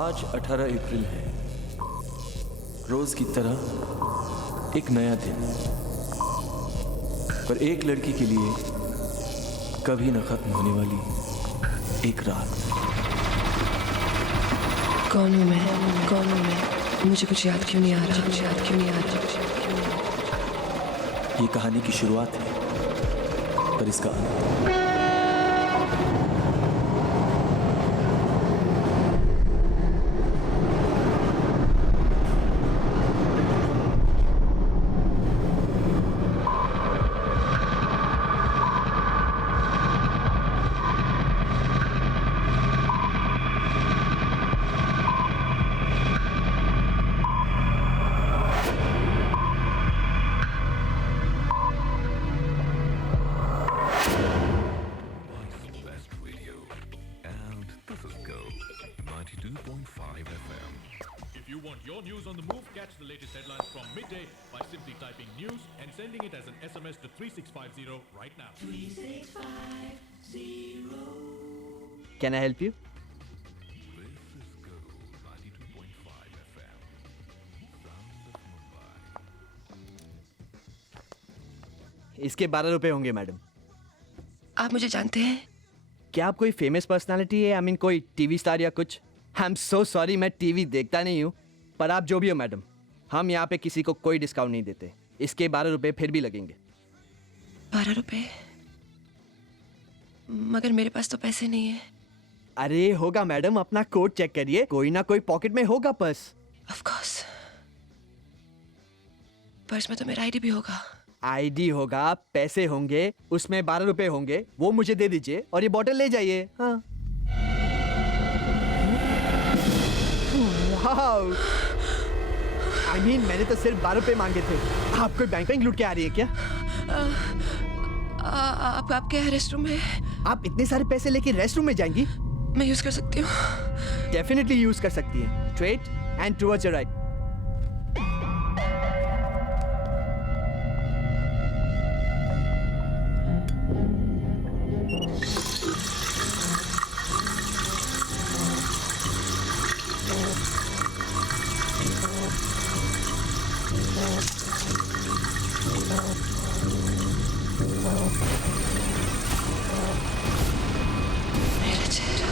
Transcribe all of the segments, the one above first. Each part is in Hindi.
आज 18 अप्रैल है। रोज की तरह एक नया दिन, पर एक लड़की के लिए कभी न खत्म होने वाली एक रात। कौन हूँ मैं? कौन हूँ मैं? मुझे कुछ याद क्यों नहीं आ रहा? मुझे याद क्यों नहीं आ रहा? ये कहानी की शुरुआत है, पर इसका अंत। Your news on the move. Catch the latest headlines from midday by simply typing news and sending it as an SMS to 3650 right now. 3650. Can I help you? This is Go 92.5 FM. Sound of Mumbai. इसके 12 रुपए होंगे मैडम। आप मुझे जानते हैं? क्या आप कोई फेमस पर्सनालिटी है? I mean कोई टीवी स्टार या कुछ? I'm so sorry, मैं टीवी देखता नहीं हूँ, पर आप जो भी हो मैडम, हम यहाँ पे किसी को कोई डिस्काउंट नहीं देते। इसके 12 रुपए फिर भी लगेंगे। 12 रुपए? मगर मेरे पास तो पैसे नहीं है। अरे होगा मैडम, अपना कोड चेक करिए, कोई ना कोई पॉकेट में होगा पर्स। Of course. पर्स में तो मेरा आईडी भी होगा। आईडी होगा, पैसे होंगे, उसमें 12 रुपए होंगे, वो मुझे दे दीजिए और ये बॉटल ले जाइए। हाँ। वाओ! I mean, मैंने तो सिर्फ 12 रुपए मांगे थे। आप कोई बैंक लूट के आ रही है क्या? आपके यहाँ रेस्ट रूम है? आप इतने सारे पैसे लेके रेस्ट रूम में जाएंगी? मैं यूज कर सकती हूँ? डेफिनेटली यूज कर सकती हैं। Straight and towards your right. मेरा चेहरा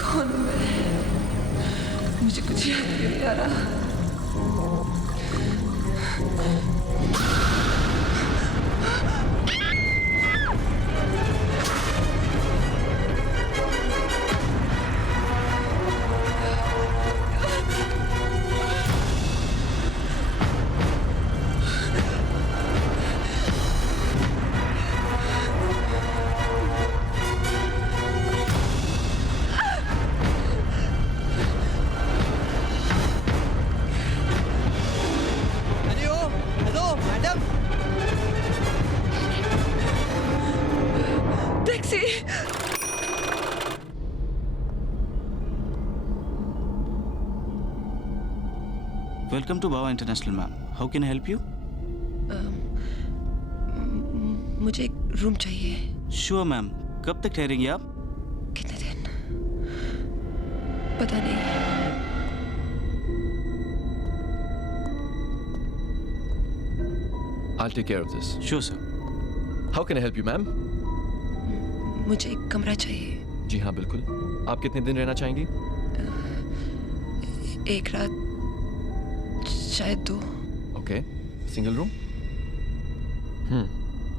कौन हूँ मैं? मुझे कुछ याद क्यों नहीं आ रहा? Welcome to Baba International, ma'am. How can I help you? मुझे एक रूम चाहिए। Sure, ma'am. कब तक ठहरेंगे आप? कितने दिन? पता नहीं। I'll take care of this. Sure, sir. How can I help you, ma'am? मुझे एक कमरा चाहिए। जी हाँ, बिल्कुल। आप कितने दिन रहना चाहेंगी? एक रात, शायद 2। Okay, single room?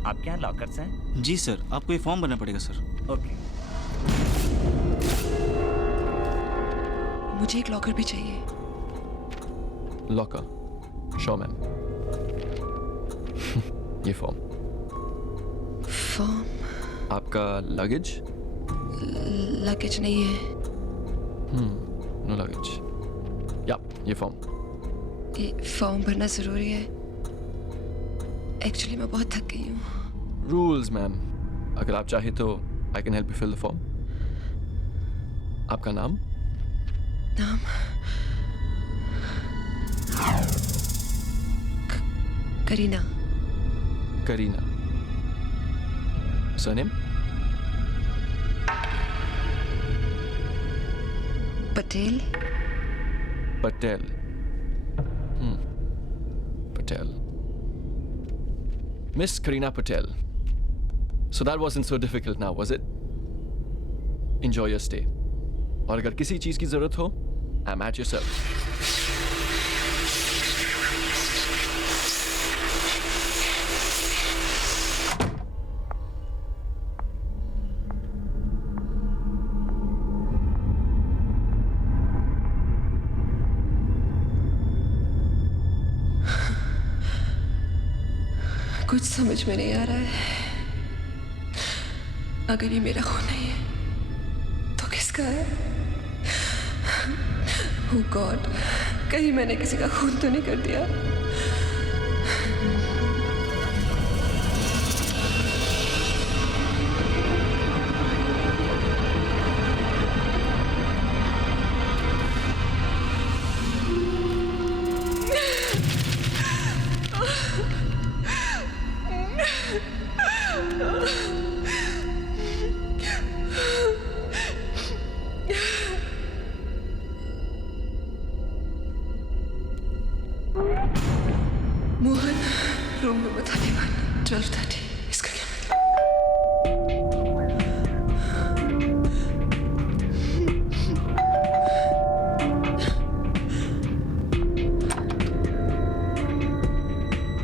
आपके यहाँ लॉकर्स हैं? जी सर, आपको ये फॉर्म भरना पड़ेगा सर। ओके। मुझे एक लॉकर भी चाहिए। लॉकर? Sure ma'am. ये फॉर्म। फॉर्म? आपका लगेज? लगेज नहीं है। No luggage. या ये फॉर्म। ये फॉर्म भरना जरूरी है? एक्चुअली मैं बहुत थक गई हूँ। रूल्स मैम, अगर आप चाहे तो I can help you fill the form. आपका नाम? नाम? करीना। करीना। Surname? Patel Patel. Patel. Miss Karina Patel. So that wasn't so difficult now, was it? Enjoy your stay. और अगर किसी चीज की जरूरत हो, I'm at your service. कुछ समझ में नहीं आ रहा है। अगर ये मेरा खून नहीं है तो किसका है? Oh God, कहीं मैंने किसी का खून तो नहीं कर दिया? मोहन रूम में बताने वाला 12:30 इसका क्या मतलब?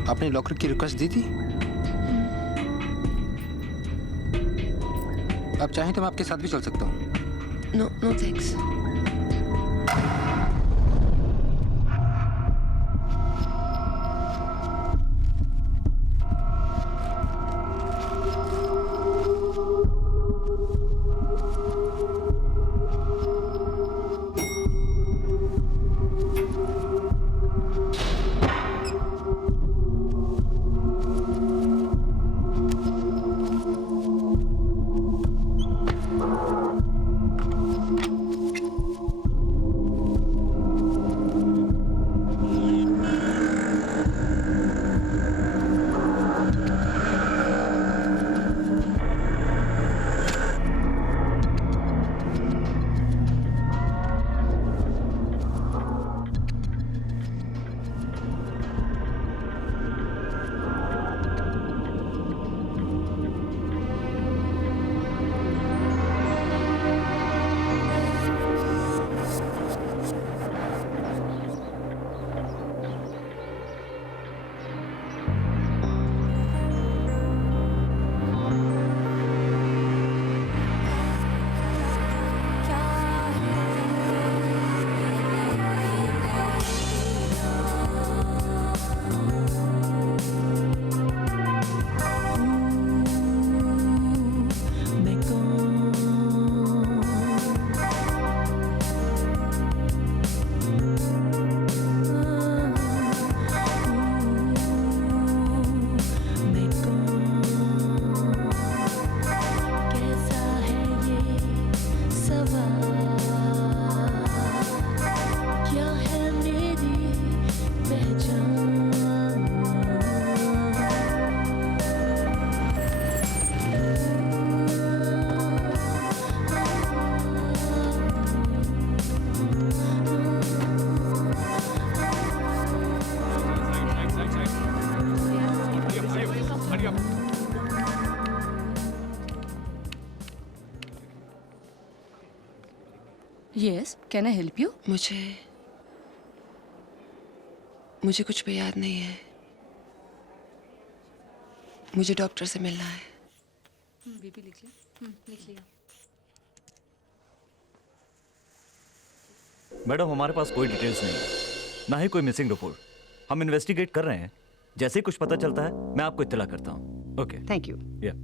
आपने लॉकर की रिक्वेस्ट दी थी? आप चाहें तो मैं आपके साथ भी चल सकता हूँ। No no thanks. Yes, can I help you? मुझे कुछ भी याद नहीं है। मुझे डॉक्टर से मिलना है। बीपी लिख लिया। लिख लिया। मैडम हमारे पास कोई डिटेल्स नहीं है, ना ही कोई मिसिंग रिपोर्ट। हम इन्वेस्टिगेट कर रहे हैं, जैसे ही कुछ पता चलता है मैं आपको इत्तला करता हूँ। Okay thank you. या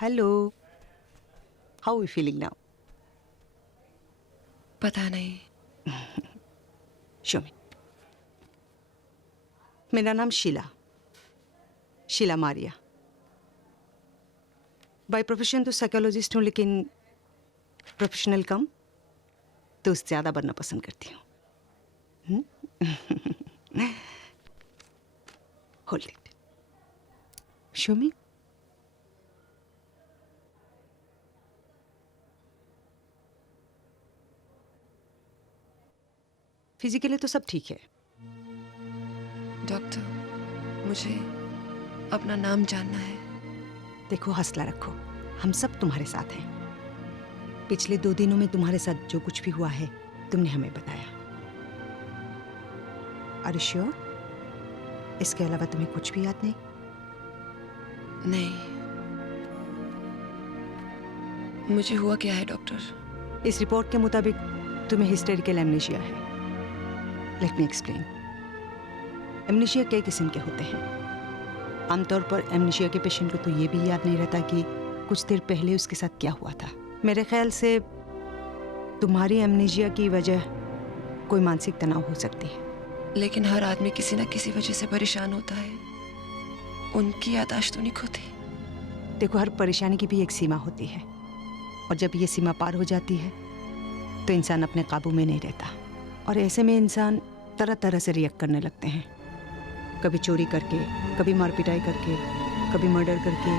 Hello. How are you feeling now? पता नहीं। Show me. मेरा नाम शीला मारिया। बाय प्रोफेशन तो साइकोलॉजिस्ट हूँ, लेकिन प्रोफेशनल कम दोस्त ज़्यादा बनना पसंद करती हूँ। Hold it, show me. Physically तो सब ठीक है। डॉक्टर, मुझे अपना नाम जानना है। देखो, हौसला रखो, हम सब तुम्हारे साथ हैं। पिछले 2 दिनों में तुम्हारे साथ जो कुछ भी हुआ है तुमने हमें बताया। Are you sure? इसके अलावा तुम्हें कुछ भी याद नहीं? नहीं। मुझे हुआ क्या है डॉक्टर? इस रिपोर्ट के मुताबिक तुम्हें हिस्टेरिकल एमनेशिया है। Let me explain. एमनेशिया कई किस्म के होते हैं। आमतौर पर एमनेशिया के पेशेंट को तो ये भी याद नहीं रहता कि कुछ देर पहले उसके साथ क्या हुआ था। मेरे ख्याल से तुम्हारी एमनेशिया की वजह कोई मानसिक तनाव हो सकती है। लेकिन हर आदमी किसी न किसी वजह से परेशान होता है। उनकी याददाश्त तो नहीं खोती। देखो, हर परेशानी की भी एक सीमा होती है, और जब ये सीमा पार हो जाती है तो इंसान अपने काबू में नहीं रहता, और ऐसे में इंसान तरह तरह से रिएक्ट करने लगते हैं। कभी चोरी करके, कभी मारपिटाई करके, कभी मर्डर करके।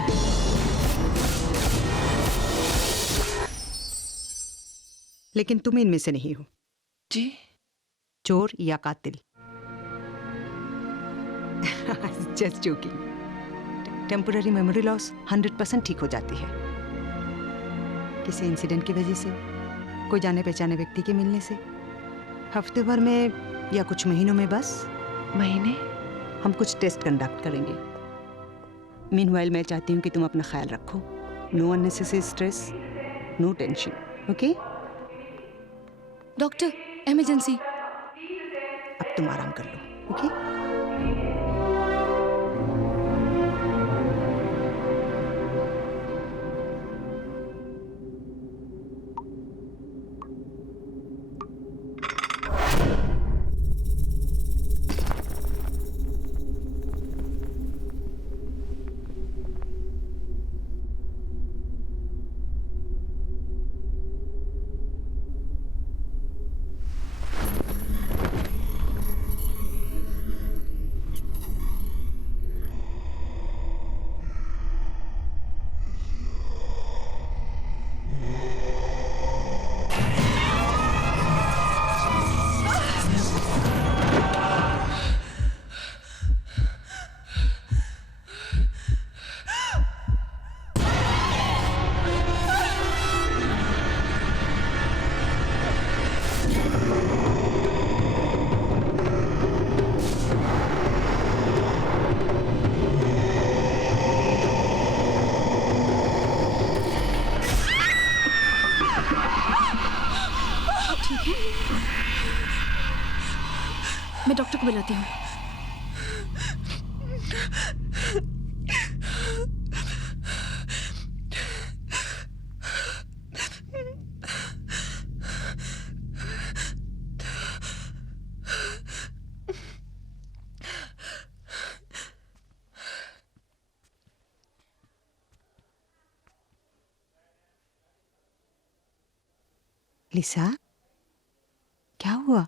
लेकिन तुम इनमें से नहीं हो। जी? चोर या कातिल। Just joking. Temporary memory loss 100% ठीक हो जाती है। किसी इंसिडेंट की वजह से, कोई जाने पहचाने व्यक्ति के मिलने से, हफ्ते भर में या कुछ महीनों में। बस महीने? हम कुछ टेस्ट कंडक्ट करेंगे। मीनवाइल मैं चाहती हूँ कि तुम अपना ख्याल रखो। No unnecessary stress, no tension, okay? Doctor, emergency. अब तुम आराम कर लो, ओके? मैं डॉक्टर को बुलाती हूँ। लिसा, क्या हुआ?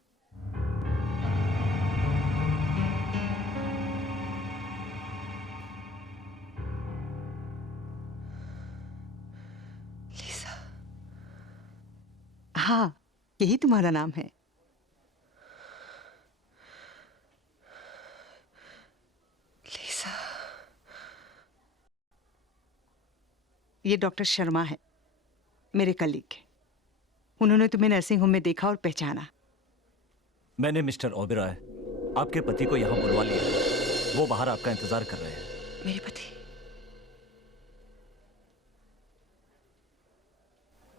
लिसा। हाँ, यही तुम्हारा नाम है। लिसा। ये डॉक्टर शर्मा है, मेरे कलीग। उन्होंने तुम्हें नर्सिंग होम में देखा और पहचाना। मैंने मिस्टर ओबेरॉय आपके पति को यहाँ बुलवा लिया। वो बाहर आपका इंतजार कर रहे हैं। मेरे पति?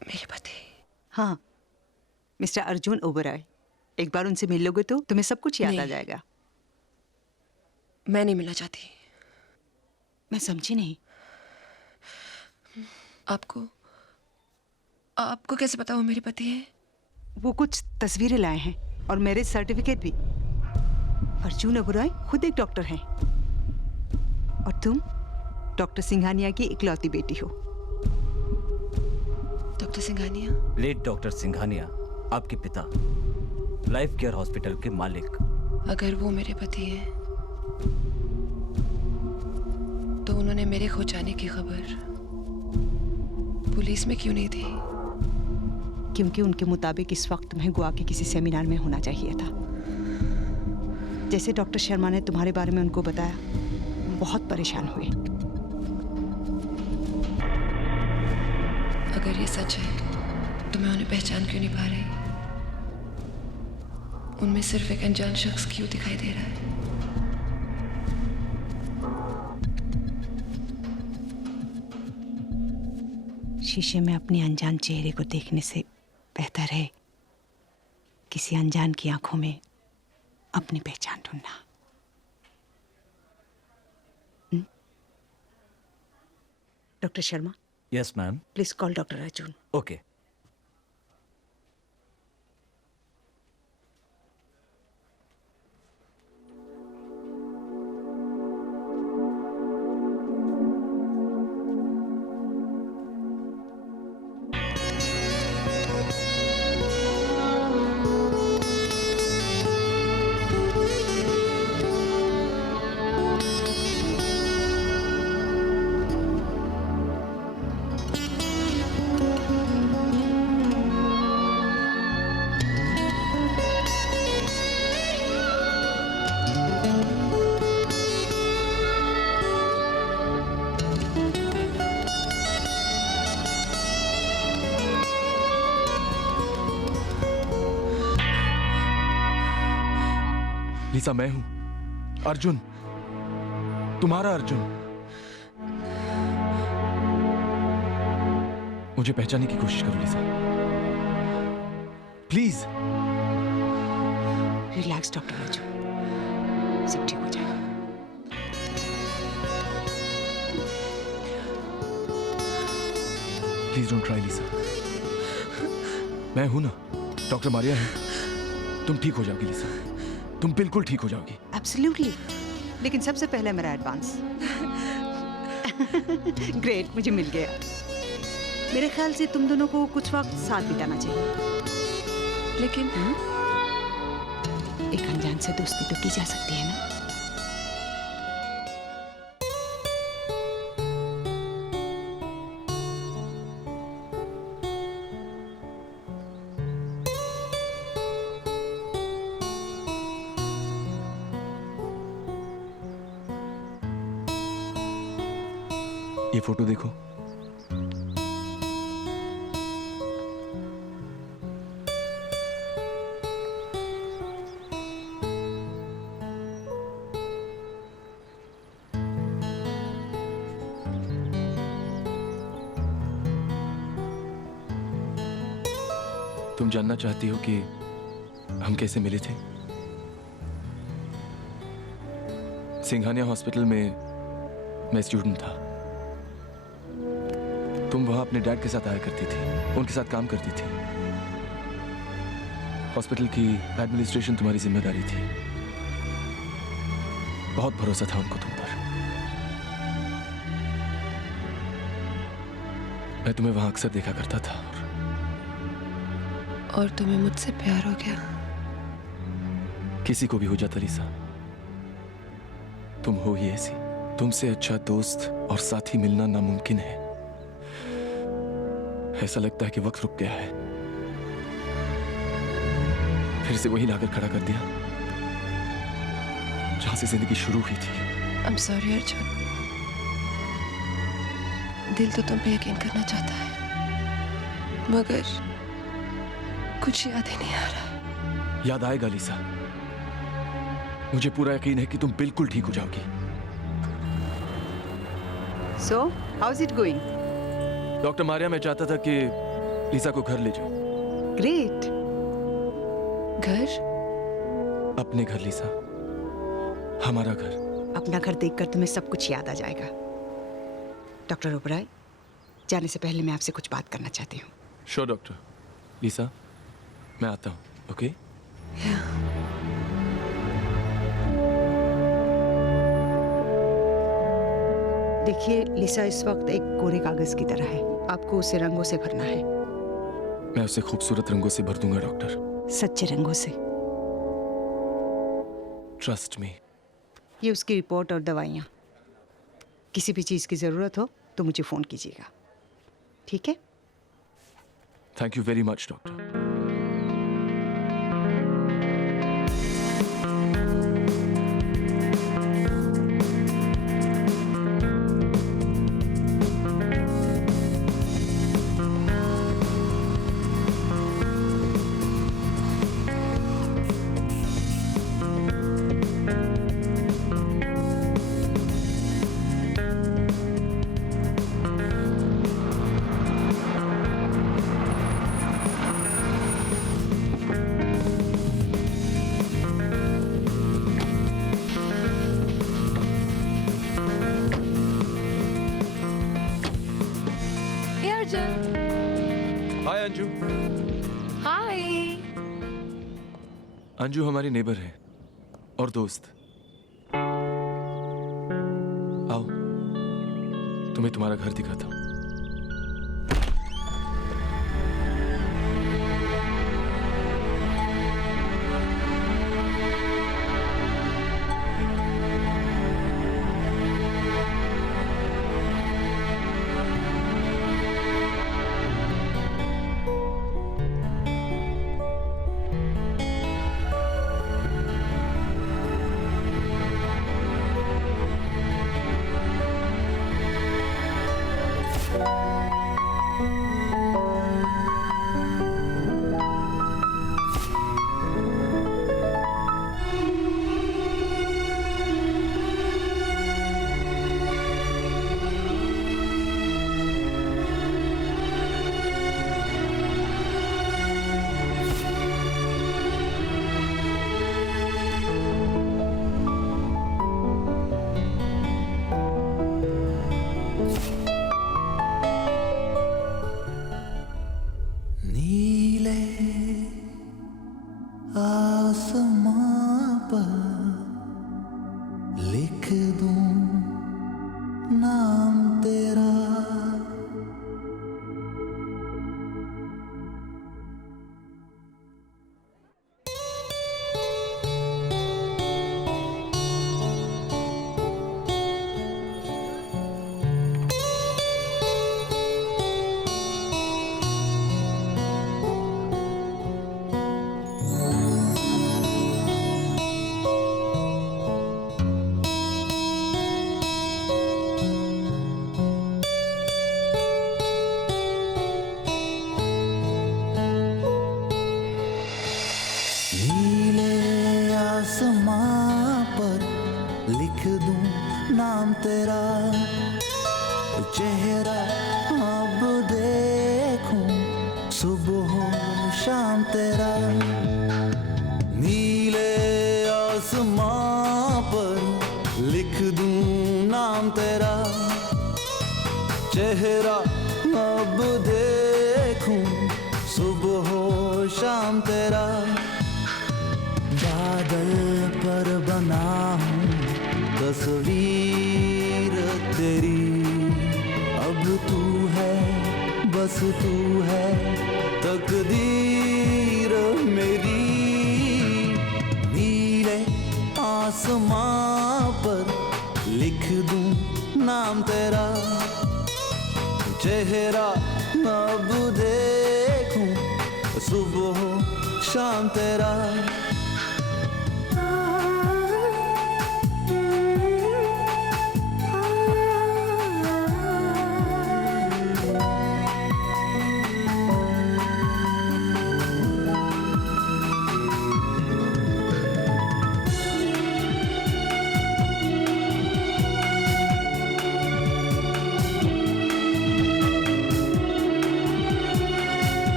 मेरे पति? हाँ, मिस्टर अर्जुन ओबेरॉय। एक बार उनसे मिल लोगे तो तुम्हें सब कुछ याद आ नहीं। जाएगा। मैं नहीं मिलना चाहती। मैं समझी नहीं। आपको कैसे पता वो मेरे पति हैं? वो कुछ तस्वीरें लाए हैं और मैरिज सर्टिफिकेट भी। अर्जुन ओबेरॉय खुद एक डॉक्टर हैं, और तुम डॉक्टर सिंघानिया की इकलौती बेटी हो। Doctor Singhania? Late doctor Singhania आपके पिता, लाइफ केयर हॉस्पिटल के मालिक। अगर वो मेरे पति हैं तो उन्होंने मेरे खो जाने की खबर पुलिस में क्यों नहीं दी? क्योंकि उनके मुताबिक इस वक्त तुम्हें गोवा के किसी सेमिनार में होना चाहिए था। जैसे डॉक्टर शर्मा ने तुम्हारे बारे में उनको बताया, बहुत परेशान हुए। अगर ये सच है तो मैं उन्हें पहचान क्यों नहीं पा रही? उनमें सिर्फ एक अनजान शख्स क्यों दिखाई दे रहा है? शीशे में अपने अनजान चेहरे को देखने से बेहतर है किसी अनजान की आंखों में अपनी पहचान ढूंढना। Doctor Sharma, yes ma'am. Please call doctor Arjun. Okay. Lisa, मैं हूं अर्जुन, तुम्हारा अर्जुन। मुझे पहचानने की कोशिश करो Lisa, please. Relax doctor Arjun, सब ठीक हो जाएगा। Please don't try Lisa. मैं हूं ना, डॉक्टर मारिया है। तुम ठीक हो जाओगी लीसा, तुम बिल्कुल ठीक हो जाओगी। एब्सोल्युटली। लेकिन सबसे पहले मेरा एडवांस। ग्रेट, मुझे मिल गया। मेरे ख्याल से तुम दोनों को कुछ वक्त साथ बिताना चाहिए। लेकिन एक अनजान से दोस्ती तो की जा सकती है ना। ये फोटो देखो। तुम जानना चाहती हो कि हम कैसे मिले थे? सिंघानिया हॉस्पिटल में मैं स्टूडेंट था। तुम वहां अपने डैड के साथ आया करती थी, उनके साथ काम करती थी। हॉस्पिटल की एडमिनिस्ट्रेशन तुम्हारी जिम्मेदारी थी। बहुत भरोसा था उनको तुम पर। मैं तुम्हें वहां अक्सर देखा करता था। और तुम्हें मुझसे प्यार हो गया? किसी को भी हो जाता लीसा, तुम हो ही ऐसी। तुमसे अच्छा दोस्त और साथी मिलना नामुमकिन है। ऐसा लगता है कि वक्त रुक गया है, फिर से वही लाकर खड़ा कर दिया जहां से जिंदगी शुरू हुई थी। I'm sorry अर्जुन, दिल तो तुम पे यकीन करना चाहता है, मगर कुछ याद ही नहीं आ रहा। याद आएगा लीसा, मुझे पूरा यकीन है कि तुम बिल्कुल ठीक हो जाओगी। So, how's it going? Doctor Maria, मैं चाहता था कि लीसा को घर ले जाओ। Great. घर? अपने घर लीसा, हमारा घर। अपना घर देखकर तुम्हें सब कुछ याद आ जाएगा। डॉक्टर ओबराय, जाने से पहले मैं आपसे कुछ बात करना चाहती हूँ। Sure doctor. लीसा, मैं आता हूँ। ओके? देखिए लिसा इस वक्त एक कोरे कागज की तरह है। आपको उसे रंगों से भरना है। मैं उसे खूबसूरत रंगों से भर दूंगा डॉक्टर। सच्चे रंगों से। Trust me. ये उसकी रिपोर्ट और दवाइयाँ। किसी भी चीज़ की ज़रूरत हो तो मुझे फ़ोन कीजिएगा, ठीक है? Thank you very much doctor. Hey Arjun. Hi Anju. Hi. Anju हमारी नेबर है और दोस्त। आओ, तुम्हें तुम्हारा घर दिखाता हूँ। नीले आसमां पर लिख दूं नाम तेरा। नीले आसमां पर लिख दूं नाम तेरा, चेहरा अब देखूं सुबह हो शाम तेरा। नीले आसमां पर लिख दूं नाम तेरा, चेहरा अब देखूं सुबह हो शाम तेरा। बादल पर बना हूँ तस्वीर तेरी, अब तू है बस तू है तकदीर मेरी। नीले आसमां पर लिख दूं नाम तेरा, चेहरा अब देखूं सुबह हो शाम तेरा।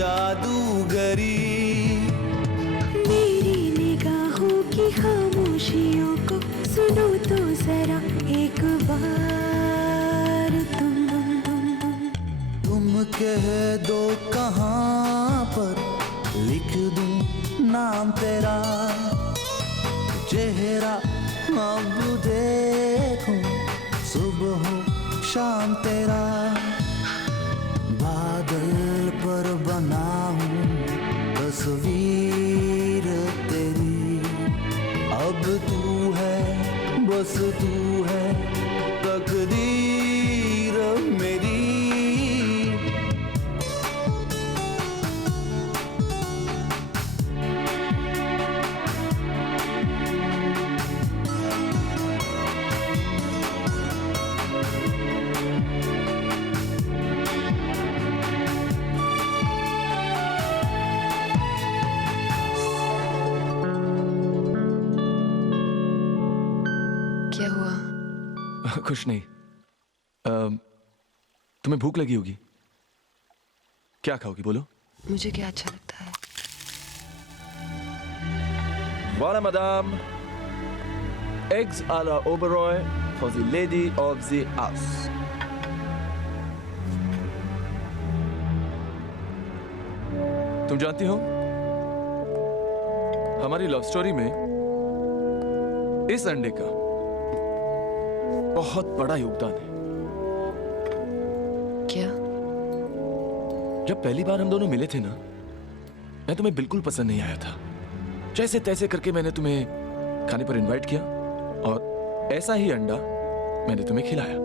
जादूगरी मेरी निगाहों की खामोशियों को नाम तेरा, चेहरा अब देखूं सुबह हो शाम तेरा, बादल पर बना हूँ तस्वीर तेरी, अब तू है बस तू है तकदीर मेरी। क्या हुआ? कुछ नहीं। तुम्हें भूख लगी होगी, क्या खाओगी बोलो? मुझे क्या अच्छा लगता है? Voilà, madame. Eggs à la Oberoi for the lady of the house. तुम जानती हो हमारी लव स्टोरी में इस अंडे का बहुत बड़ा योगदान है। क्या? जब पहली बार हम दोनों मिले थे ना, मैं तुम्हें बिल्कुल पसंद नहीं आया था। जैसे तैसे करके मैंने तुम्हें खाने पर इनवाइट किया और ऐसा ही अंडा मैंने तुम्हें खिलाया।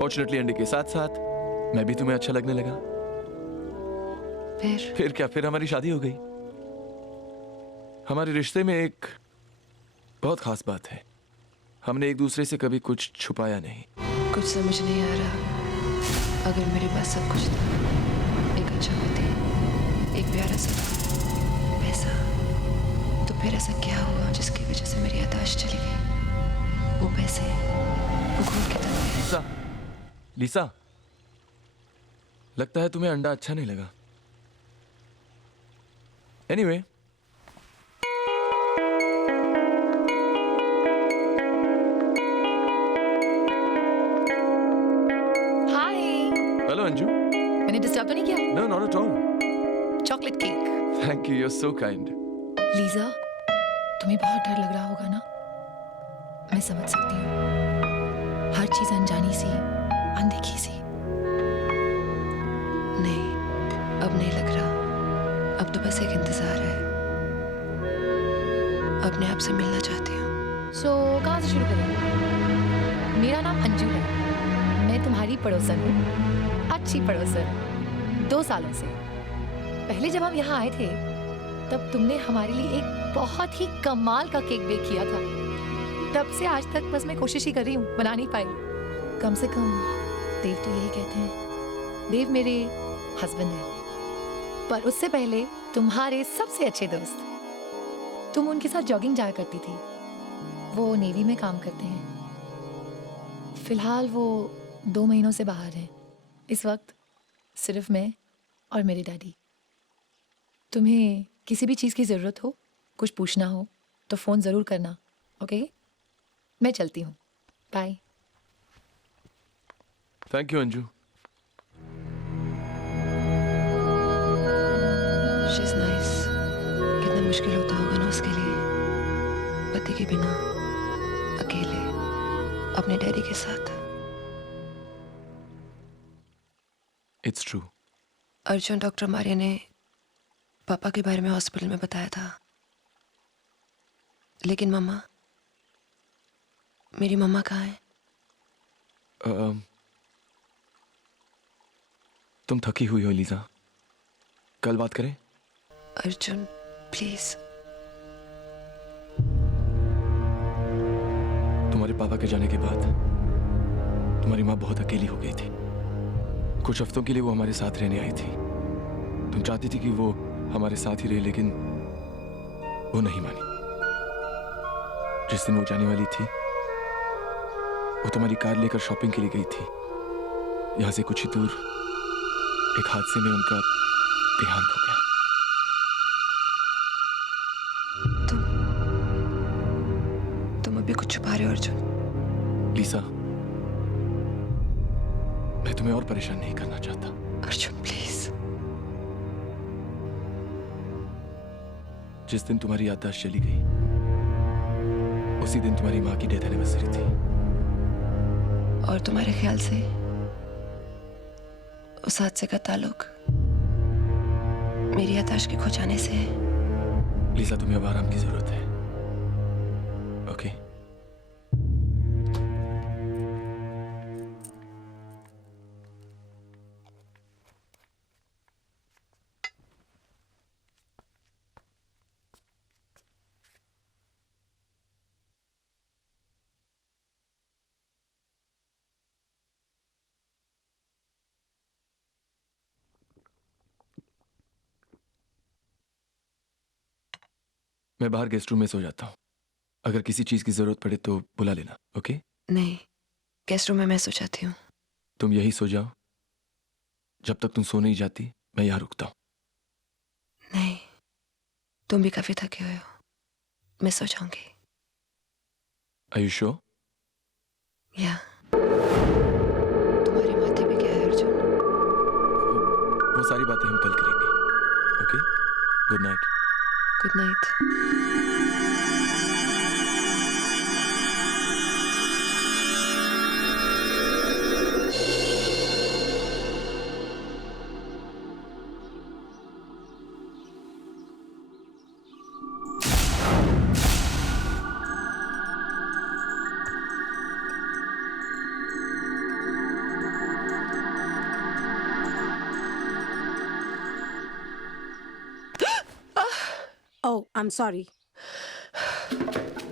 फॉर्चुनेटली अंडे के साथ साथ मैं भी तुम्हें अच्छा लगने लगा। फिर क्या, फिर हमारी शादी हो गई। हमारे रिश्ते में एक बहुत खास बात है, हमने एक दूसरे से कभी कुछ छुपाया नहीं। कुछ समझ नहीं आ रहा। अगर मेरे पास सब कुछ था, एक अच्छा पति, एक प्यारा सा पैसा, तो फिर ऐसा क्या हुआ जिसकी वजह से मेरी याददाश्त चली गई? वो पैसे, वो खून के तलवे। लीसा, लीसा, लगता है तुम्हें अंडा अच्छा नहीं लगा। Anyway, hi. हेलो अंजू। मैंने डिस्टर्ब तो नहीं किया? No, not at all. Chocolate cake. Thank you, you are so kind. Lisa, तुम्हें बहुत डर लग रहा होगा ना? मैं समझ सकती हूँ। हर चीज अनजानी सी, अनदेखी सी। नहीं, अब नहीं लग रहा। अब तो बस एक इंतजार है। अपने आप से मिलना चाहती हूँ। कहाँ से शुरू करें? मेरा नाम अंजू है। मैं तुम्हारी पड़ोसन हूँ, अच्छी पड़ोसन। 2 सालों से। पहले जब हम यहाँ आए थे, तब तुमने हमारे लिए एक बहुत ही कमाल का केक बेक किया था। तब से आज तक बस मैं कोशिश ही कर रही हूँ, बना नहीं पाई। कम से कम देव तो यही कहते हैं। देव मेरे हस्बैंड है, पर उससे पहले तुम्हारे सबसे अच्छे दोस्त। तुम उनके साथ जॉगिंग जाया करती थी। वो नेवी में काम करते हैं। फिलहाल वो 2 महीनों से बाहर हैं। इस वक्त सिर्फ मैं और मेरे डैडी। तुम्हें किसी भी चीज़ की ज़रूरत हो, कुछ पूछना हो, तो फ़ोन ज़रूर करना, ओके? मैं चलती हूँ, bye. Thank you Anju. She is nice. कितना मुश्किल होता होगा ना उसके लिए, पति के बिना, अकेले, अपने डैडी के साथ। It's true. Arjun, doctor Maria ने पापा के बारे में हॉस्पिटल में बताया था, लेकिन मम्मा, मेरी मम्मा कहाँ है? तुम थकी हुई हो लीजा, कल बात करें? अर्जुन प्लीज। तुम्हारे पापा के जाने के बाद तुम्हारी माँ बहुत अकेली हो गई थी। कुछ हफ्तों के लिए वो हमारे साथ रहने आई थी। तुम चाहती थी कि वो हमारे साथ ही रहे, लेकिन वो नहीं मानी। जिस दिन वो जाने वाली थी, वो तुम्हारी कार लेकर शॉपिंग के लिए गई थी। यहां से कुछ ही दूर एक हादसे में उनका देहांत हो गया। तुम अभी कुछ छुपा रहे हो अर्जुन। लीसा, मैं तुम्हें और परेशान नहीं करना चाहता। अर्जुन प्लीज। जिस दिन तुम्हारी याददाश्त चली गई उसी दिन तुम्हारी माँ की डेथ एनिवर्सरी थी। और तुम्हारे ख्याल से उस हादसे का ताल्लुक मेरी याददाश्त के खो जाने से है? लीजा, तुम्हें अब आराम की जरूरत है। ओके? मैं बाहर गेस्ट रूम में सो जाता हूँ। अगर किसी चीज की जरूरत पड़े तो बुला लेना। ओके? नहीं, गेस्ट रूम में मैं सो जाती हूँ। तुम यही सो जाओ। जब तक तुम सो नहीं जाती मैं यहाँ रुकता हूँ। नहीं, तुम भी काफी थके हुए हो, मैं सो जाऊंगी। Are you sure? या तुम्हारे माथे पे क्या है अर्जुन? वो सारी बातें हम कल करेंगे। Okay? Good night. Good night. Oh, I am sorry,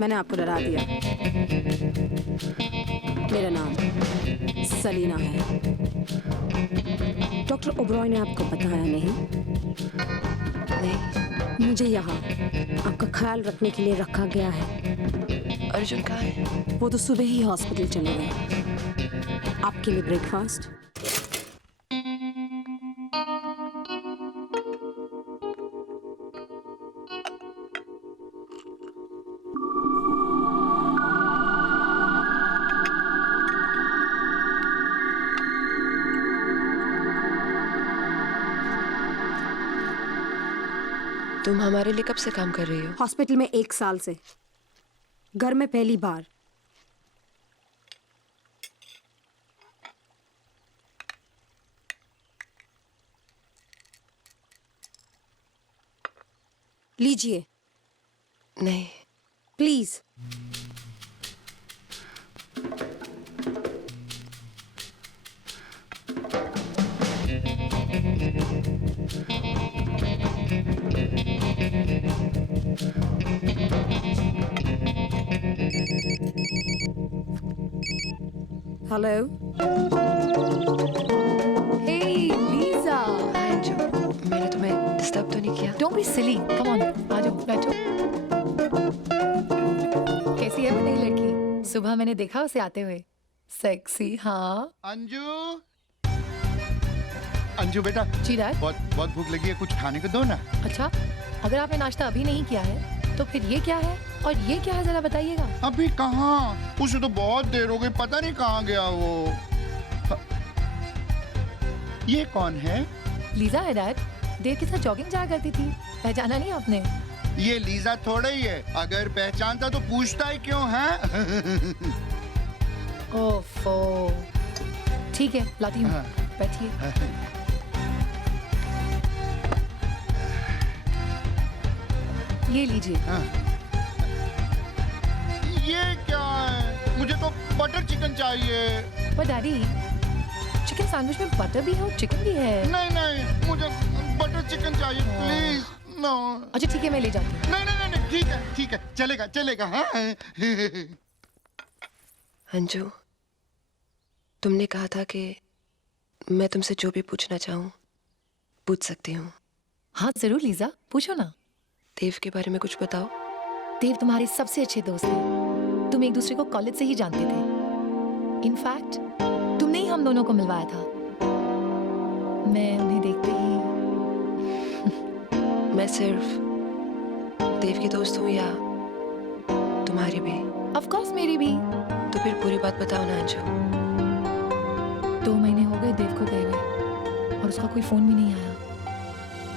मैंने आपको डरा दिया। मेरा नाम सलीना है। डॉक्टर ओबरॉय ने आपको बताया नहीं? नहीं। मुझे यहाँ आपका ख्याल रखने के लिए रखा गया है। अर्जुन कहाँ है? वो तो सुबह ही हॉस्पिटल चले गए। आपके लिए ब्रेकफास्ट। तुम हमारे लिए कब से काम कर रही हो? हॉस्पिटल में 1 साल से, घर में पहली बार। लीजिए। नहीं। Please. Hello. Hey Lisa. Hi Anju, मैंने तुम्हें डिस्टर्ब तो नहीं किया? Don't be silly, come on, आ जाओ, बैठो। कैसी है वो नई लड़की? सुबह मैंने देखा उसे आते हुए। सेक्सी, हाँ। अंजू, अंजू बेटा। जी डैड। बहुत भूख लगी है, कुछ खाने को दो ना। अच्छा, अगर आपने नाश्ता अभी नहीं किया है तो फिर ये क्या है और ये क्या है, जरा बताइएगा। अभी कहाँ, उसे तो बहुत देर हो गई, पता नहीं कहाँ गया वो। ये कौन है? लीजा है डैड, देव के साथ जॉगिंग जाया करती थी, पहचाना नहीं आपने? ये लीजा थोड़ा ही है, अगर पहचानता तो पूछता ही क्यों है? ओफो, ठीक है लाती हूँ, बैठिए। ये लीजिए। ये क्या है? मुझे तो बटर चिकन चाहिए। पर डैडी, चिकन सैंडविच में बटर भी है और चिकन भी है। नहीं नहीं, मुझे बटर चिकन चाहिए, प्लीज। नो। अच्छा ठीक है, मैं ले जाती हूँ। नहीं नहीं नहीं, ठीक है, चलेगा चलेगा। हाँ। अंजू, तुमने कहा था कि मैं तुमसे जो भी पूछना चाहूँ पूछ सकती हूँ। हाँ जरूर लीजा, पूछो ना। देव के बारे में कुछ बताओ। देव तुम्हारे सबसे अच्छे दोस्त हैं। तुम एक दूसरे को कॉलेज से ही जानते थे। इनफैक्ट तुमने ही हम दोनों को मिलवाया था। मैं उन्हें देखते ही मैं सिर्फ देव की दोस्त हूँ या तुम्हारी भी? ऑफ कोर्स मेरी भी। तो फिर पूरी बात बताओ ना अंजू। 2 महीने हो गए देव को गए हुए और उसका कोई फोन भी नहीं आया।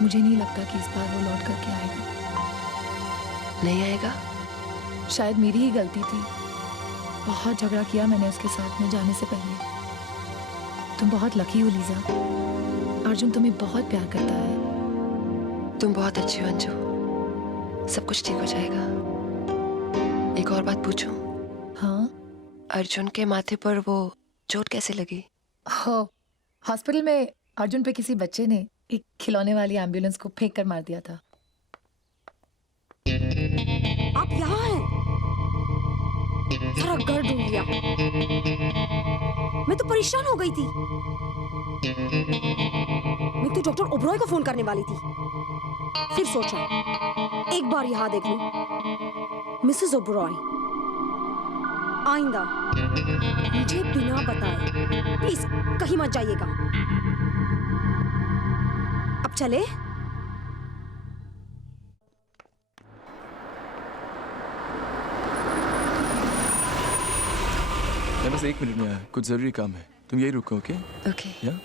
मुझे नहीं लगता कि इस बार वो लौट करके आएगा। नहीं आएगा? शायद मेरी ही गलती थी। बहुत झगड़ा किया मैंने उसके साथ में जाने से पहले। तुम बहुत लकी हो लीजा। अर्जुन तुम्हें बहुत प्यार करता है। तुम बहुत अच्छी हो अंजू, सब कुछ ठीक हो जाएगा। एक और बात पूछूं? हाँ? अर्जुन के माथे पर वो चोट कैसे लगी? हो, हॉस्पिटल में अर्जुन पे किसी बच्चे ने एक खिलौने वाली एम्बुलेंस को फेंक कर मार दिया था। आप यहाँ हैं? सारा घर ढूंढ लिया। मैं तो परेशान हो गई थी। मैं तो डॉक्टर ओबरॉय को फोन करने वाली थी। फिर सोचा एक बार यहाँ देख लूं। मिसेस ओबरॉय, आइंदा मुझे बिना बताए प्लीज कहीं मत जाइएगा। अब चले? मैं बस 1 मिनट में आया, कुछ जरूरी काम है। तुम यही रुको, ओके? ओके। या?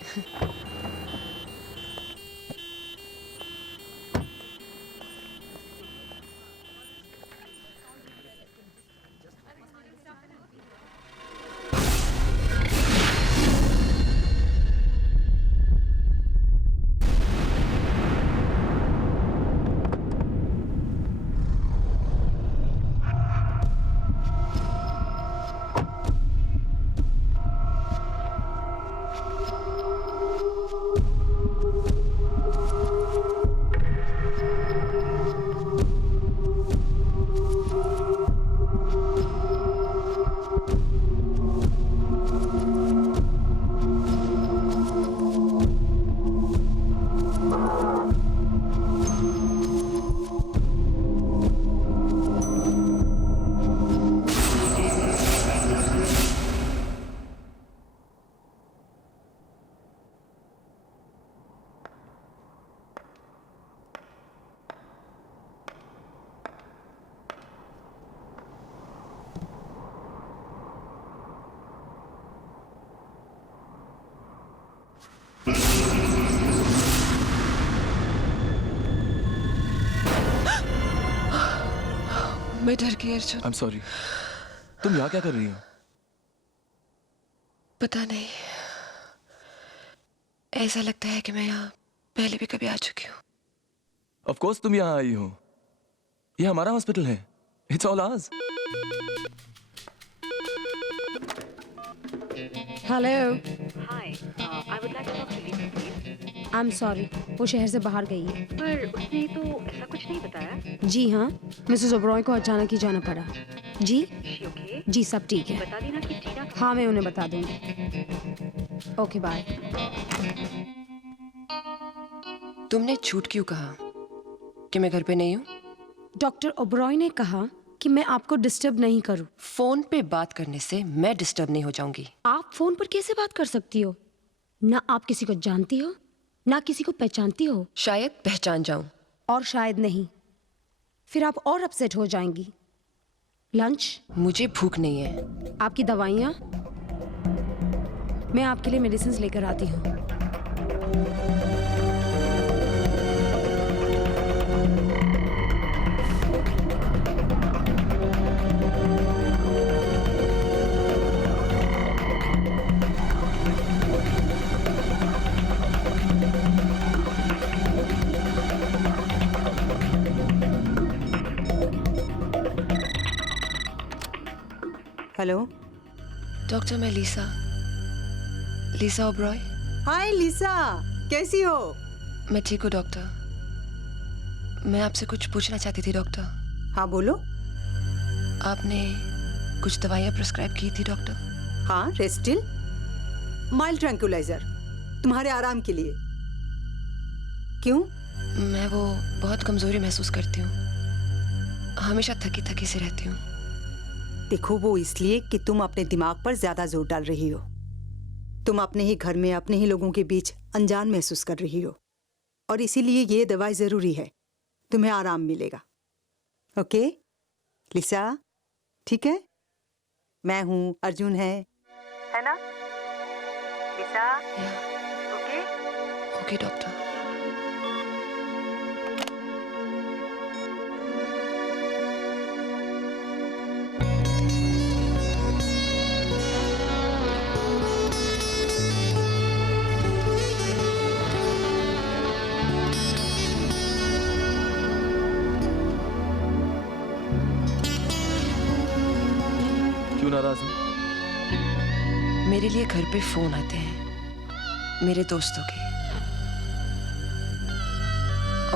मैं डर गई अर्जुन। आई एम सॉरी। तुम यहाँ क्या कर रही हो? पता नहीं, ऐसा लगता है कि मैं यहाँ पहले भी कभी आ चुकी हूँ। ऑफ कोर्स तुम यहाँ आई हो। ये हमारा हॉस्पिटल है। It's all hours. Hello. Hi, I would like to talk to Lisa, please. I am sorry, वो शहर से बाहर गई है। पर उसने तो ऐसा कुछ नहीं बताया। जी हाँ, मिसेस ओबरॉय को अचानक ही जाना पड़ा। जी? She okay? जी सब ठीक है। बता देना कि टीना। हाँ मैं उन्हें बता दूंगी। Okay bye. तुमने झूठ क्यों कहा कि मैं घर पे नहीं हूँ? डॉक्टर ओबरॉय ने कहा कि मैं आपको डिस्टर्ब नहीं करूं। फोन पे बात करने से मैं डिस्टर्ब नहीं हो जाऊंगी। आप फोन पर कैसे बात कर सकती हो? ना आप किसी को जानती हो, ना किसी को पहचानती हो। शायद पहचान जाऊं। और शायद नहीं। फिर आप और अपसेट हो जाएंगी। लंच? मुझे भूख नहीं है। आपकी दवाइयाँ? मैं आपके लिए मेडिसिन लेकर आती हूँ। हेलो डॉक्टर, मैं लीसा ओबरॉय। हाय लीसा, कैसी हो? मैं ठीक हूँ डॉक्टर। मैं आपसे कुछ पूछना चाहती थी डॉक्टर। हाँ बोलो। आपने कुछ दवाइयाँ प्रिस्क्राइब की थी डॉक्टर? हाँ, रेस्टिल, माइल्ड ट्रैंक्विलाइजर, तुम्हारे आराम के लिए। क्यों? मैं वो बहुत कमजोरी महसूस करती हूँ। हमेशा थकी थकी से रहती हूँ। देखो, वो इसलिए कि तुम अपने दिमाग पर ज्यादा जोर डाल रही हो। तुम अपने ही घर में अपने ही लोगों के बीच अनजान महसूस कर रही हो, और इसीलिए ये दवाई जरूरी है। तुम्हें आराम मिलेगा। ओके लिसा, ठीक है? मैं हूँ, अर्जुन है ना लिसा? Okay okay doctor. नाराज हो? मेरे लिए घर पे फोन आते हैं मेरे दोस्तों के,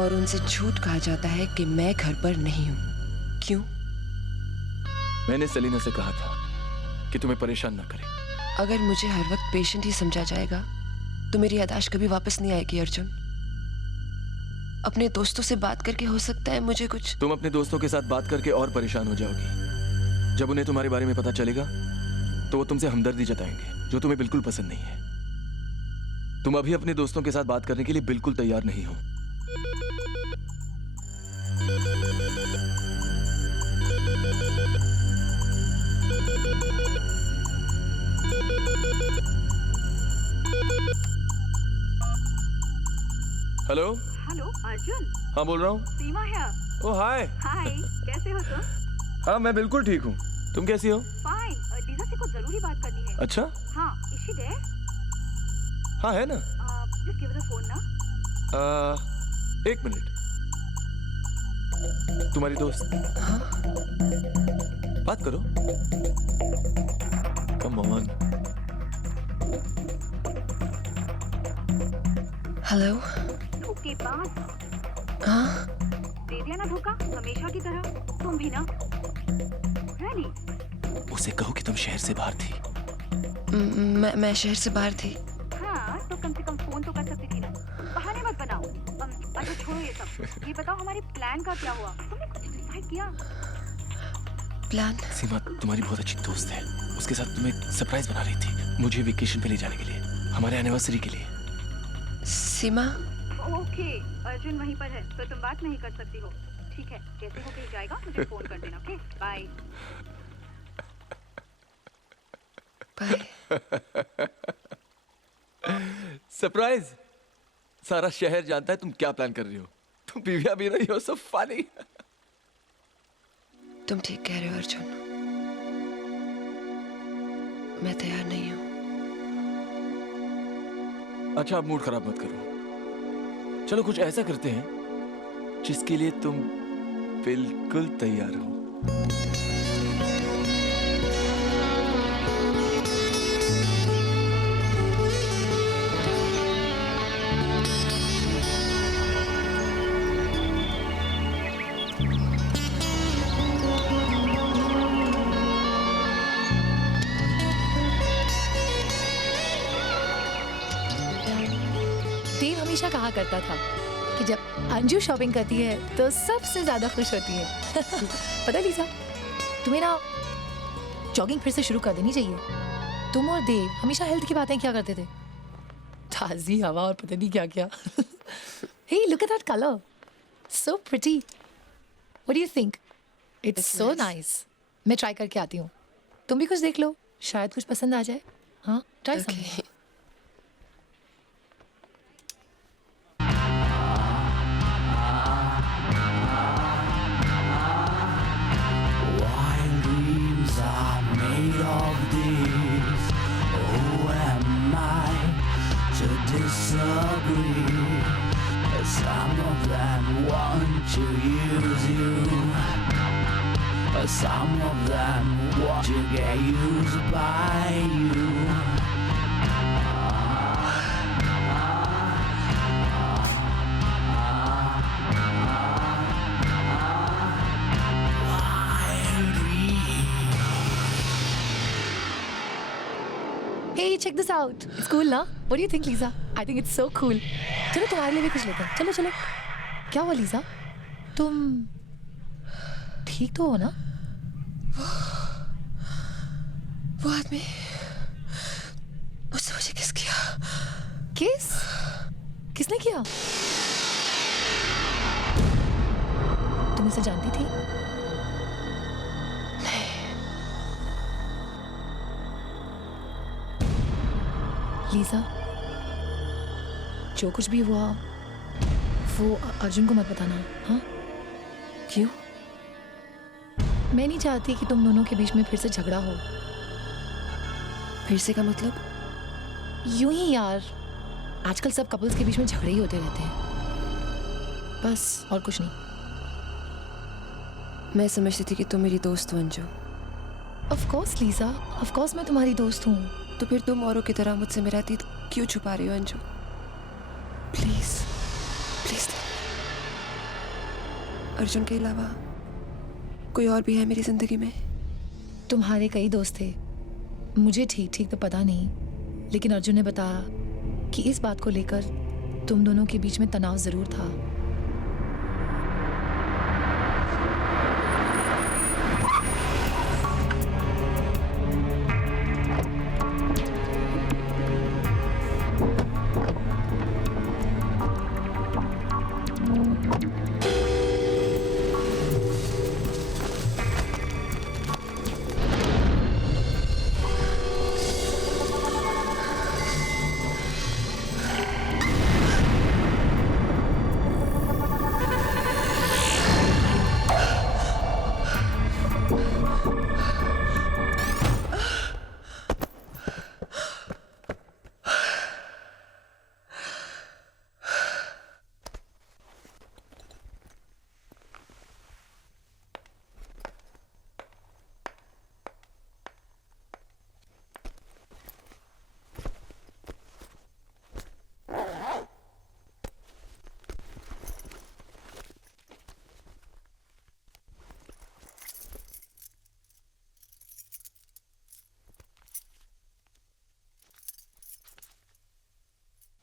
और उनसे झूठ कहा जाता है कि मैं घर पर नहीं हूं। क्यों? मैंने सेलिना से कहा था कि तुम्हें परेशान ना करे। अगर मुझे हर वक्त पेशेंट ही समझा जाएगा तो मेरी याददाश्त कभी वापस नहीं आएगी अर्जुन। अपने दोस्तों से बात करके हो सकता है मुझे कुछ। तुम अपने दोस्तों के साथ बात करके और परेशान हो जाओगी। जब उन्हें तुम्हारे बारे में पता चलेगा तो वो तुमसे हमदर्दी जताएंगे, जो तुम्हें बिल्कुल पसंद नहीं है। तुम अभी अपने दोस्तों के साथ बात करने के लिए बिल्कुल तैयार नहीं हो। हेलो हेलो अर्जुन, हाँ बोल रहा हूँ। सीमा है। ओह हाय। हाय, कैसे हो तुम? हाँ मैं बिल्कुल ठीक हूँ, तुम कैसी हो? फाइन। लीजा से कुछ जरूरी बात करनी है। अच्छा हाँ, इज शी देयर? हाँ है ना। जस्ट गिव द फोन ना। एक मिनट। तुम्हारी दोस्त? हाँ? बात करो। Come on. हेलो। धोखेबाज। हाँ? दे दिया ना धोखा, हमेशा की तरह। तुम भी ना। रानी। उसे कहो कि तुम शहर से बाहर थी। मैं शहर से बाहर थी। हाँ, तो कम से कम फोन तो कर सकती थी ना। बहाने मत बनाओ। अच्छा छोड़ो ये सब। ये बताओ हमारे प्लान का क्या हुआ? तुमने कुछ डिसाइड किया? प्लान? सीमा तुम्हारी बहुत अच्छी दोस्त है, उसके साथ तुम्हें सरप्राइज बना रही थी, मुझे वेकेशन पे ले जाने के लिए, हमारे एनिवर्सरी के लिए। सीमा? ओके, अर्जुन वहीं पर है, तो तुम बात नहीं कर सकती हो। ठीक है, जैसे हो कहीं जाएगा मुझे फोन कर देना। Okay, bye. बाय। सरप्राइज? सारा शहर जानता है तुम क्या प्लान कर रही हो। तुम बीवियां भी नहीं हो, सो फनी। तुम ठीक कह रहे हो अर्जुन, मैं तैयार नहीं हूँ। अच्छा अब मूड खराब मत करो। चलो कुछ ऐसा करते हैं जिसके लिए तुम बिल्कुल तैयार हो। देव हमेशा कहा करता था कि जब अंजू शॉपिंग करती है तो सबसे ज्यादा खुश होती है। पता लीजा, तुम्हें ना जॉगिंग फिर से शुरू कर देनी चाहिए। तुम और देव हमेशा हेल्थ की बातें क्या करते थे, ताजी हवा और पता नहीं क्या क्या। Hey look at that colour, so pretty. What do you think? It's so nice. मैं ट्राई करके आती हूँ, तुम भी कुछ देख लो, शायद कुछ पसंद आ जाए। हाँ try something. Disagree. Some of them want to use you. Some of them want to get used by you. Hey, check this out. It's cool ना? What do you think, Lisa? I think it's so cool. चलो तुम्हारे लिए भी कुछ लेते हैं। चलो चलो। क्या हुआ लीजा? तुम ठीक तो हो ना? वो आदमी मुझसे मुझे किस किया? किस? किसने किया? तुम उसे जानती थी? लीजा, जो कुछ भी हुआ वो अर्जुन को मत बताना। हाँ? क्यों? मैं नहीं चाहती कि तुम दोनों के बीच में फिर से झगड़ा हो। फिर से का मतलब? यूं ही यार, आजकल सब कपल्स के बीच में झगड़े ही होते रहते हैं, बस और कुछ नहीं। मैं समझती थी कि तुम मेरी दोस्त हो Anju, of course Lisa, of course मैं तुम्हारी दोस्त हूँ। तो फिर तुम औरों की तरह मुझसे मेरा अतीत क्यों छुपा रही हो अंजू? Please please. अर्जुन के अलावा कोई और भी है मेरी जिंदगी में? तुम्हारे कई दोस्त थे, मुझे ठीक ठीक तो पता नहीं, लेकिन अर्जुन ने बताया कि इस बात को लेकर तुम दोनों के बीच में तनाव जरूर था।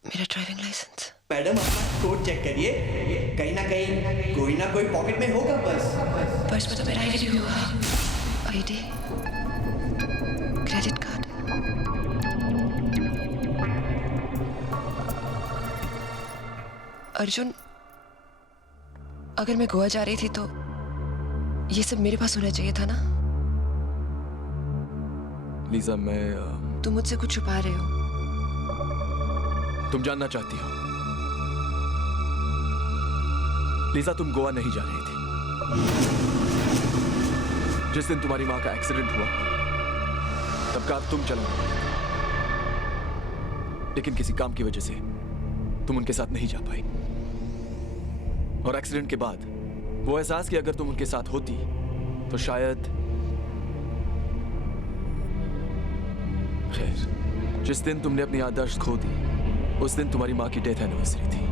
मेरा ड्राइविंग लाइसेंस। मैडम अपना कोड चेक करिए, कहीं ना कोई पॉकेट में होगा। पर्स में तो मेरा आईडी भी होगा। ID, credit card. अर्जुन, अगर मैं गोवा जा रही थी तो ये सब मेरे पास होना चाहिए था ना? लीजा, मैं तुम मुझसे कुछ छुपा रहे हो। तुम जानना चाहती हो? लीजा, तुम गोवा नहीं जा रही थी। जिस दिन तुम्हारी मां का एक्सीडेंट हुआ तब कार तुम चला रही थी, लेकिन किसी काम की वजह से तुम उनके साथ नहीं जा पाई। और एक्सीडेंट के बाद वो एहसास कि अगर तुम उनके साथ होती तो शायद। खैर, जिस दिन तुमने अपनी याददाश्त खो दी उस दिन तुम्हारी मां की डेथ एनिवर्सरी थी।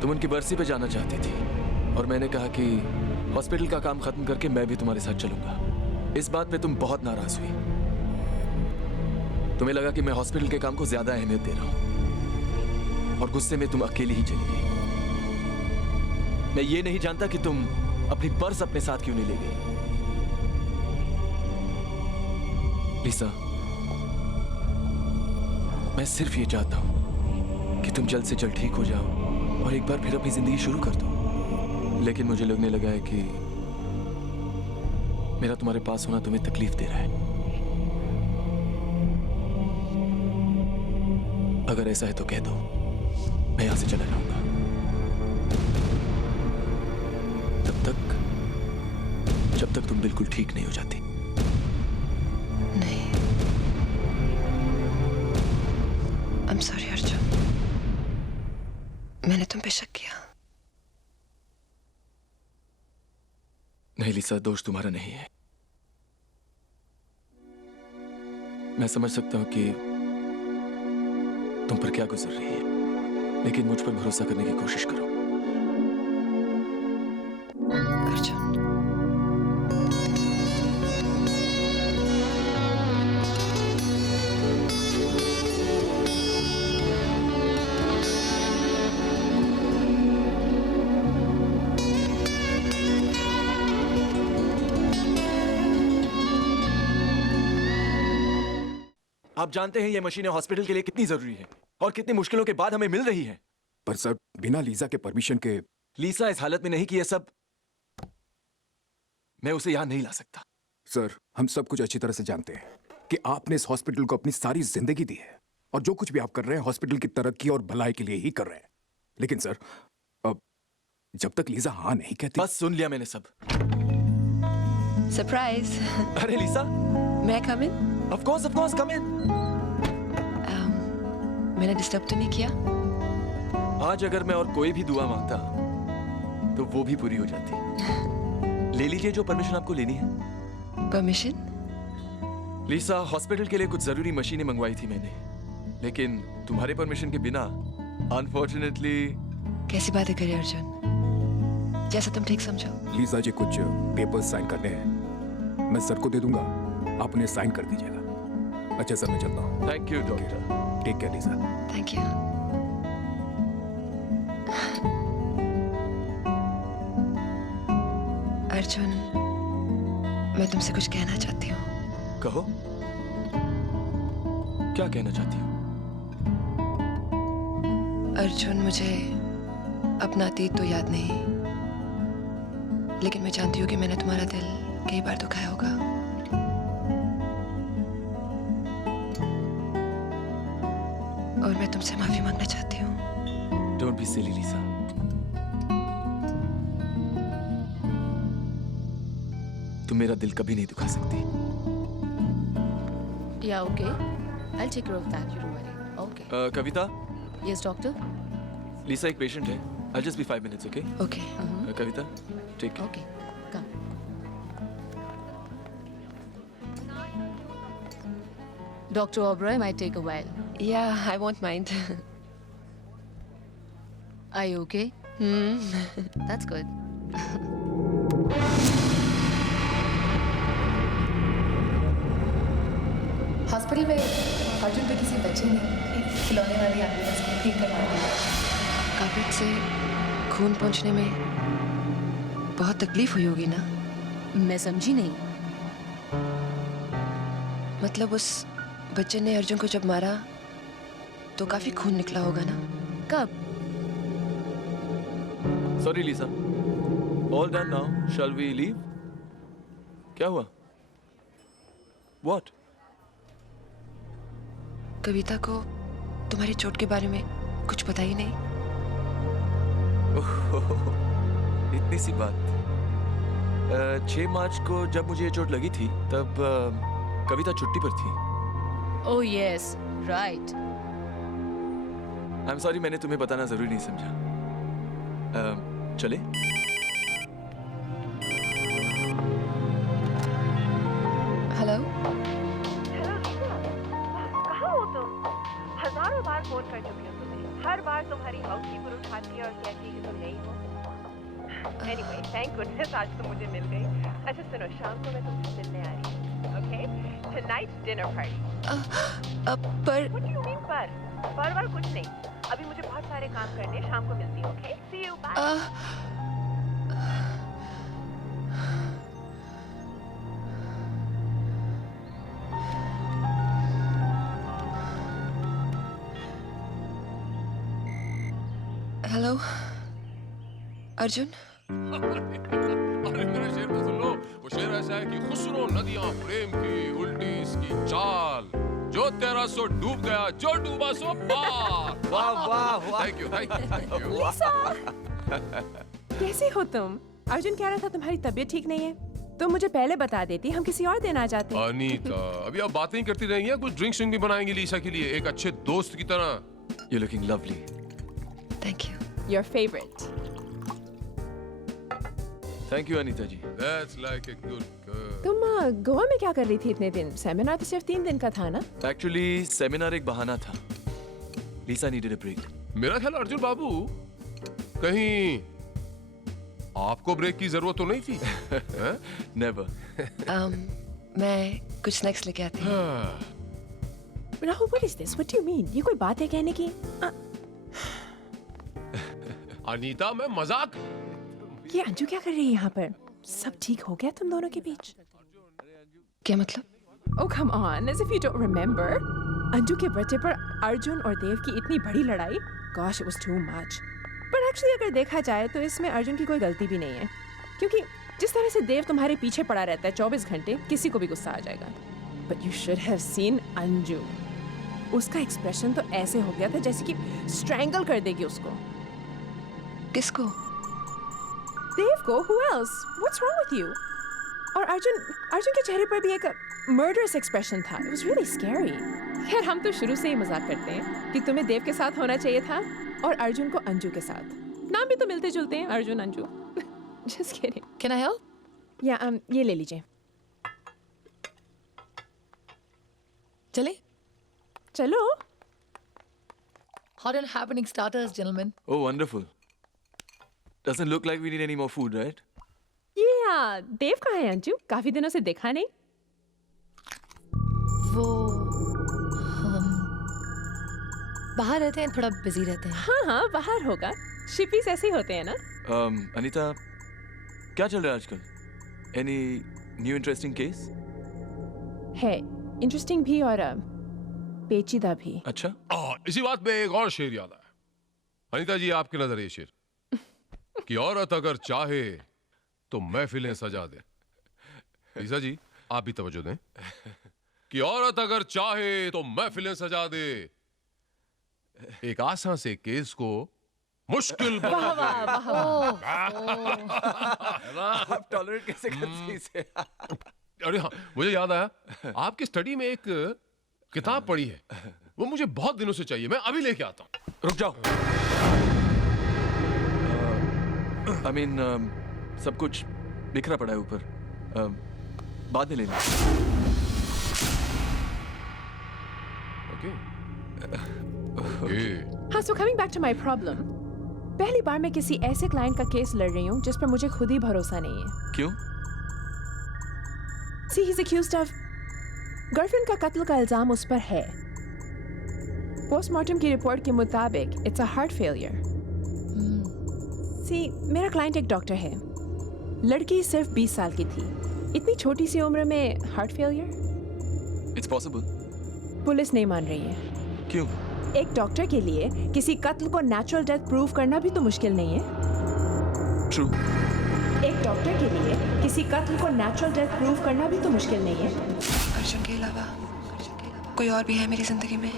तुम उनकी बरसी पे जाना चाहती थी और मैंने कहा कि हॉस्पिटल का काम खत्म करके मैं भी तुम्हारे साथ चलूंगा। इस बात पे तुम बहुत नाराज हुई। तुम्हें लगा कि मैं हॉस्पिटल के काम को ज्यादा अहमियत दे रहा हूं और गुस्से में तुम अकेली ही चली गई। मैं ये नहीं जानता कि तुम अपनी पर्स अपने साथ क्यों नहीं ले गई। लीसा, मैं सिर्फ ये चाहता हूं कि तुम जल्द से जल्द ठीक हो जाओ और एक बार फिर अपनी जिंदगी शुरू कर दो। लेकिन मुझे लगने लगा है कि मेरा तुम्हारे पास होना तुम्हें तकलीफ दे रहा है। अगर ऐसा है तो कह दो, मैं यहां से चला जाऊंगा। जब तक तुम बिल्कुल ठीक नहीं हो जाती। नहीं, I'm sorry अर्जुन, मैंने तुम पे शक किया। नहीं लीसा, दोष तुम्हारा नहीं है। मैं समझ सकता हूं कि तुम पर क्या गुजर रही है, लेकिन मुझ पर भरोसा करने की कोशिश करो। अर्जुन, आप जानते हैं ये मशीनें हॉस्पिटल के लिए कितनी जरूरी है और कितनी मुश्किलों के बाद हमें मिल रही हैं। पर सर, बिना लीजा के परमिशन के। लीसा इस हालत में नहीं कि ये सब, मैं उसे यहां नहीं ला सकता। सर, हम सब कुछ अच्छी तरह से जानते हैं कि आपने इस हॉस्पिटल को अपनी सारी जिंदगी दी है और जो कुछ भी आप कर रहे हैं हॉस्पिटल की तरक्की और भलाई के लिए ही कर रहे हैं। लेकिन सर, अब जब तक लीजा हाँ नहीं कहती। बस सुन लिया मैंने सब। सरप्राइज। अरे लीसा, मैं कम इन? ऑफ कोर्स कम इन। मैंने डिस्टर्ब तो नहीं किया? आज अगर मैं और कोई भी दुआ मांगता तो वो भी पूरी हो जाती। ले लीजिए जो परमिशन आपको लेनी है। परमिशन? लीसा, हॉस्पिटल के लिए कुछ जरूरी मशीनें मंगवाई थी मैंने, लेकिन तुम्हारे परमिशन के बिना अनफॉर्चुनेटली। कैसी बातें करें अर्जुन, जैसा तुम ठीक समझो। लीजा जी, कुछ पेपर्स साइन करने हैं, मैं सर को दे दूंगा, आप उन्हें साइन कर दीजिएगा। अच्छा सर, मैं चलता हूँ। Thank you doctor. Take care Lisa. Thank you. Arjun, मैं तुमसे कुछ कहना चाहती हूँ। कहो, क्या कहना चाहती हो? अर्जुन, मुझे अपना अतीत तो याद नहीं, लेकिन मैं जानती हूँ कि मैंने तुम्हारा दिल कई बार दुखाया होगा। और मैं तुमसे माफी मांगना चाहती हूँ। Don't be silly Lisa. तुम मेरा दिल कभी नहीं दुखा सकती। Yeah, okay. I'll take care of that. You don't worry. Okay. Kavita. Yes, doctor. लीसा एक पेशेंट है। I'll just be 5 minutes, okay? Okay. Kavita, take care. Okay. Come. Dr. Oberoi might take a while. Yeah, I won't mind. Are you okay? That's good. Hospital में अर्जुन पे किसी बच्चे ने एक खिलौने वाली एम्बुलेंस को ठीक करवा दिया। काबिल से खून पहुंचने में बहुत तकलीफ हुई होगी ना? मैं समझी नहीं। मतलब उस बच्चे ने अर्जुन को जब मारा तो काफी खून निकला होगा ना? कब? Sorry लीसा। All done now. Shall we leave? क्या हुआ? What? कविता को तुम्हारी चोट के बारे में कुछ पता ही नहीं? इतनी सी बात। 6 मार्च को जब मुझे ये चोट लगी थी तब कविता छुट्टी पर थी। Oh yes, right. I'm sorry, मैंने तुम्हें बताना जरूरी नहीं समझा। चले? हेलो। कहाँ हो तुम? हजारों बार फोन कर चुकी हूँ तुम्हें। हर बार तुम्हारी हाउसकीपर उठाती है और कहती है कि तुम यही हो। Anyway, thank goodness आज तो मुझे मिल गई। अच्छा सुनो, शाम को मैं तुमसे मिलने आ रही हूँ। Okay? Tonight's dinner party. पर What do you mean पर? पर कुछ नहीं। अभी मुझे बहुत सारे काम करने, शाम को मिलती हूँ। Okay? See you. Bye. Hello Arjun. अरे मेरा शेर तो सुन लो। वो शेर ऐसा है कि खुसरो नदियां प्रेम की उल्टी इसकी चाल, जो तेरा सो डूब गया, जो डूबा सो पार। वाह वाह वाह। Thank you. लीसा, कैसी हो तुम? अर्जुन कह रहा था तुम्हारी तबीयत ठीक नहीं है, तुम मुझे पहले बता देती, हम किसी और दिन आ जाते। अनीता, अभी आप बातें ही करती रहेंगी, कुछ ड्रिंक भी बनाएंगी लीसा के लिए, एक अच्छे दोस्त की तरह। You're looking lovely. Thank you. Your favorite. Thank you Anita ji. That's like a good girl. तुम गोवा में क्या कर रही थी इतने दिन? सेमिनार तो सिर्फ 3 दिन का था ना? Actually, सेमिनार एक बहाना था। Lisa needed a break. मेरा ख्याल अर्जुन बाबू, कहीं आपको ब्रेक की जरूरत तो नहीं थी? Never. मैं कुछ स्नैक्स लेके आती हूँ। Rahul, what is this? What do you mean? ये कोई बात है कहने की? अनीता, मैं मजाक। ये अंजू क्या कर रही है यहाँ पर? सब ठीक हो गया तुम दोनों के बीच? क्या मतलब? Oh come on, as if you don't remember. Anju के बर्थडे पर अर्जुन और देव की इतनी बड़ी लड़ाई। Gosh, it was too much. पर एक्चुअली अगर देखा जाए तो इसमें अर्जुन की कोई गलती भी नहीं है, क्योंकि जिस तरह से देव तुम्हारे पीछे पड़ा रहता है 24 घंटे, किसी को भी गुस्सा आ जाएगा। But you should have seen Anju. उसका एक्सप्रेशन तो ऐसे हो गया था जैसे कि स्ट्रैंगल कर देगी उसको। किसको? देव को। Who else? What's wrong with you? और अर्जुन के चेहरे पर भी एक murderous expression था। It was really scary. खैर, हम तो शुरू से ही मजाक करते हैं कि तुम्हें देव के साथ होना चाहिए था और अर्जुन को अंजू के साथ। नाम भी तो मिलते जुलते हैं, Arjun Anju. Just kidding. Can I help? Yeah, ये ले लीजिए। चले चलो। Hot and happening starters gentleman. Oh, wonderful. Doesn't look like we need any more food, right? ये देव कहाँ है अंजू? काफी दिनों से देखा नहीं। वो हम बाहर रहते हैं, थोड़ा बिजी रहते हैं। हाँ हाँ बाहर होगा, शिपीस ऐसे ही होते हैं ना। अनीता, क्या चल रहा है आजकल? Any new interesting case? है इंटरेस्टिंग भी और पेचीदा भी। अच्छा। इसी बात में एक और शेर याद आया। अनीता जी, आपकी नजर ये शेर कि औरत अगर चाहे तो महफिलें सजा दे। ईसा जी, आप भी तवज्जो दें कि औरत अगर चाहे तो महफिलें सजा दे, एक आसान से केस को मुश्किल बना दे। आप टॉलरेट कैसे करते इसे? अरे हाँ, मुझे याद आया, आपकी स्टडी में एक किताब पढ़ी है, वो मुझे बहुत दिनों से चाहिए, मैं अभी लेके आता हूँ। रुक जाओ। I mean, सब कुछ बिखरा पड़ा है ऊपर। बाद में ले लें। हाँ, so coming back to my problem, पहली बार मैं किसी ऐसे क्लाइंट का केस लड़ रही हूँ जिस पर मुझे खुद ही भरोसा नहीं है। क्यों? See, he's accused of girlfriend का कत्ल का इल्जाम उस पर है। पोस्टमार्टम की रिपोर्ट के मुताबिक इट्स अ हार्ट फेलियर। सी, मेरा क्लाइंट एक डॉक्टर है, लड़की सिर्फ 20 साल की थी, इतनी छोटी सी उम्र में heart failure. It's possible. Police नहीं मान रही है। क्यों? एक डॉक्टर के लिए किसी कत्ल को नेचुरल डेथ प्रूव करना भी तो मुश्किल नहीं है। ट्रू। एक डॉक्टर के लिए किसी कत्ल को नेचुरल डेथ प्रूव करना भी तो मुश्किल नहीं है। अर्जुन के अलावा कोई और भी है मेरी जिंदगी में?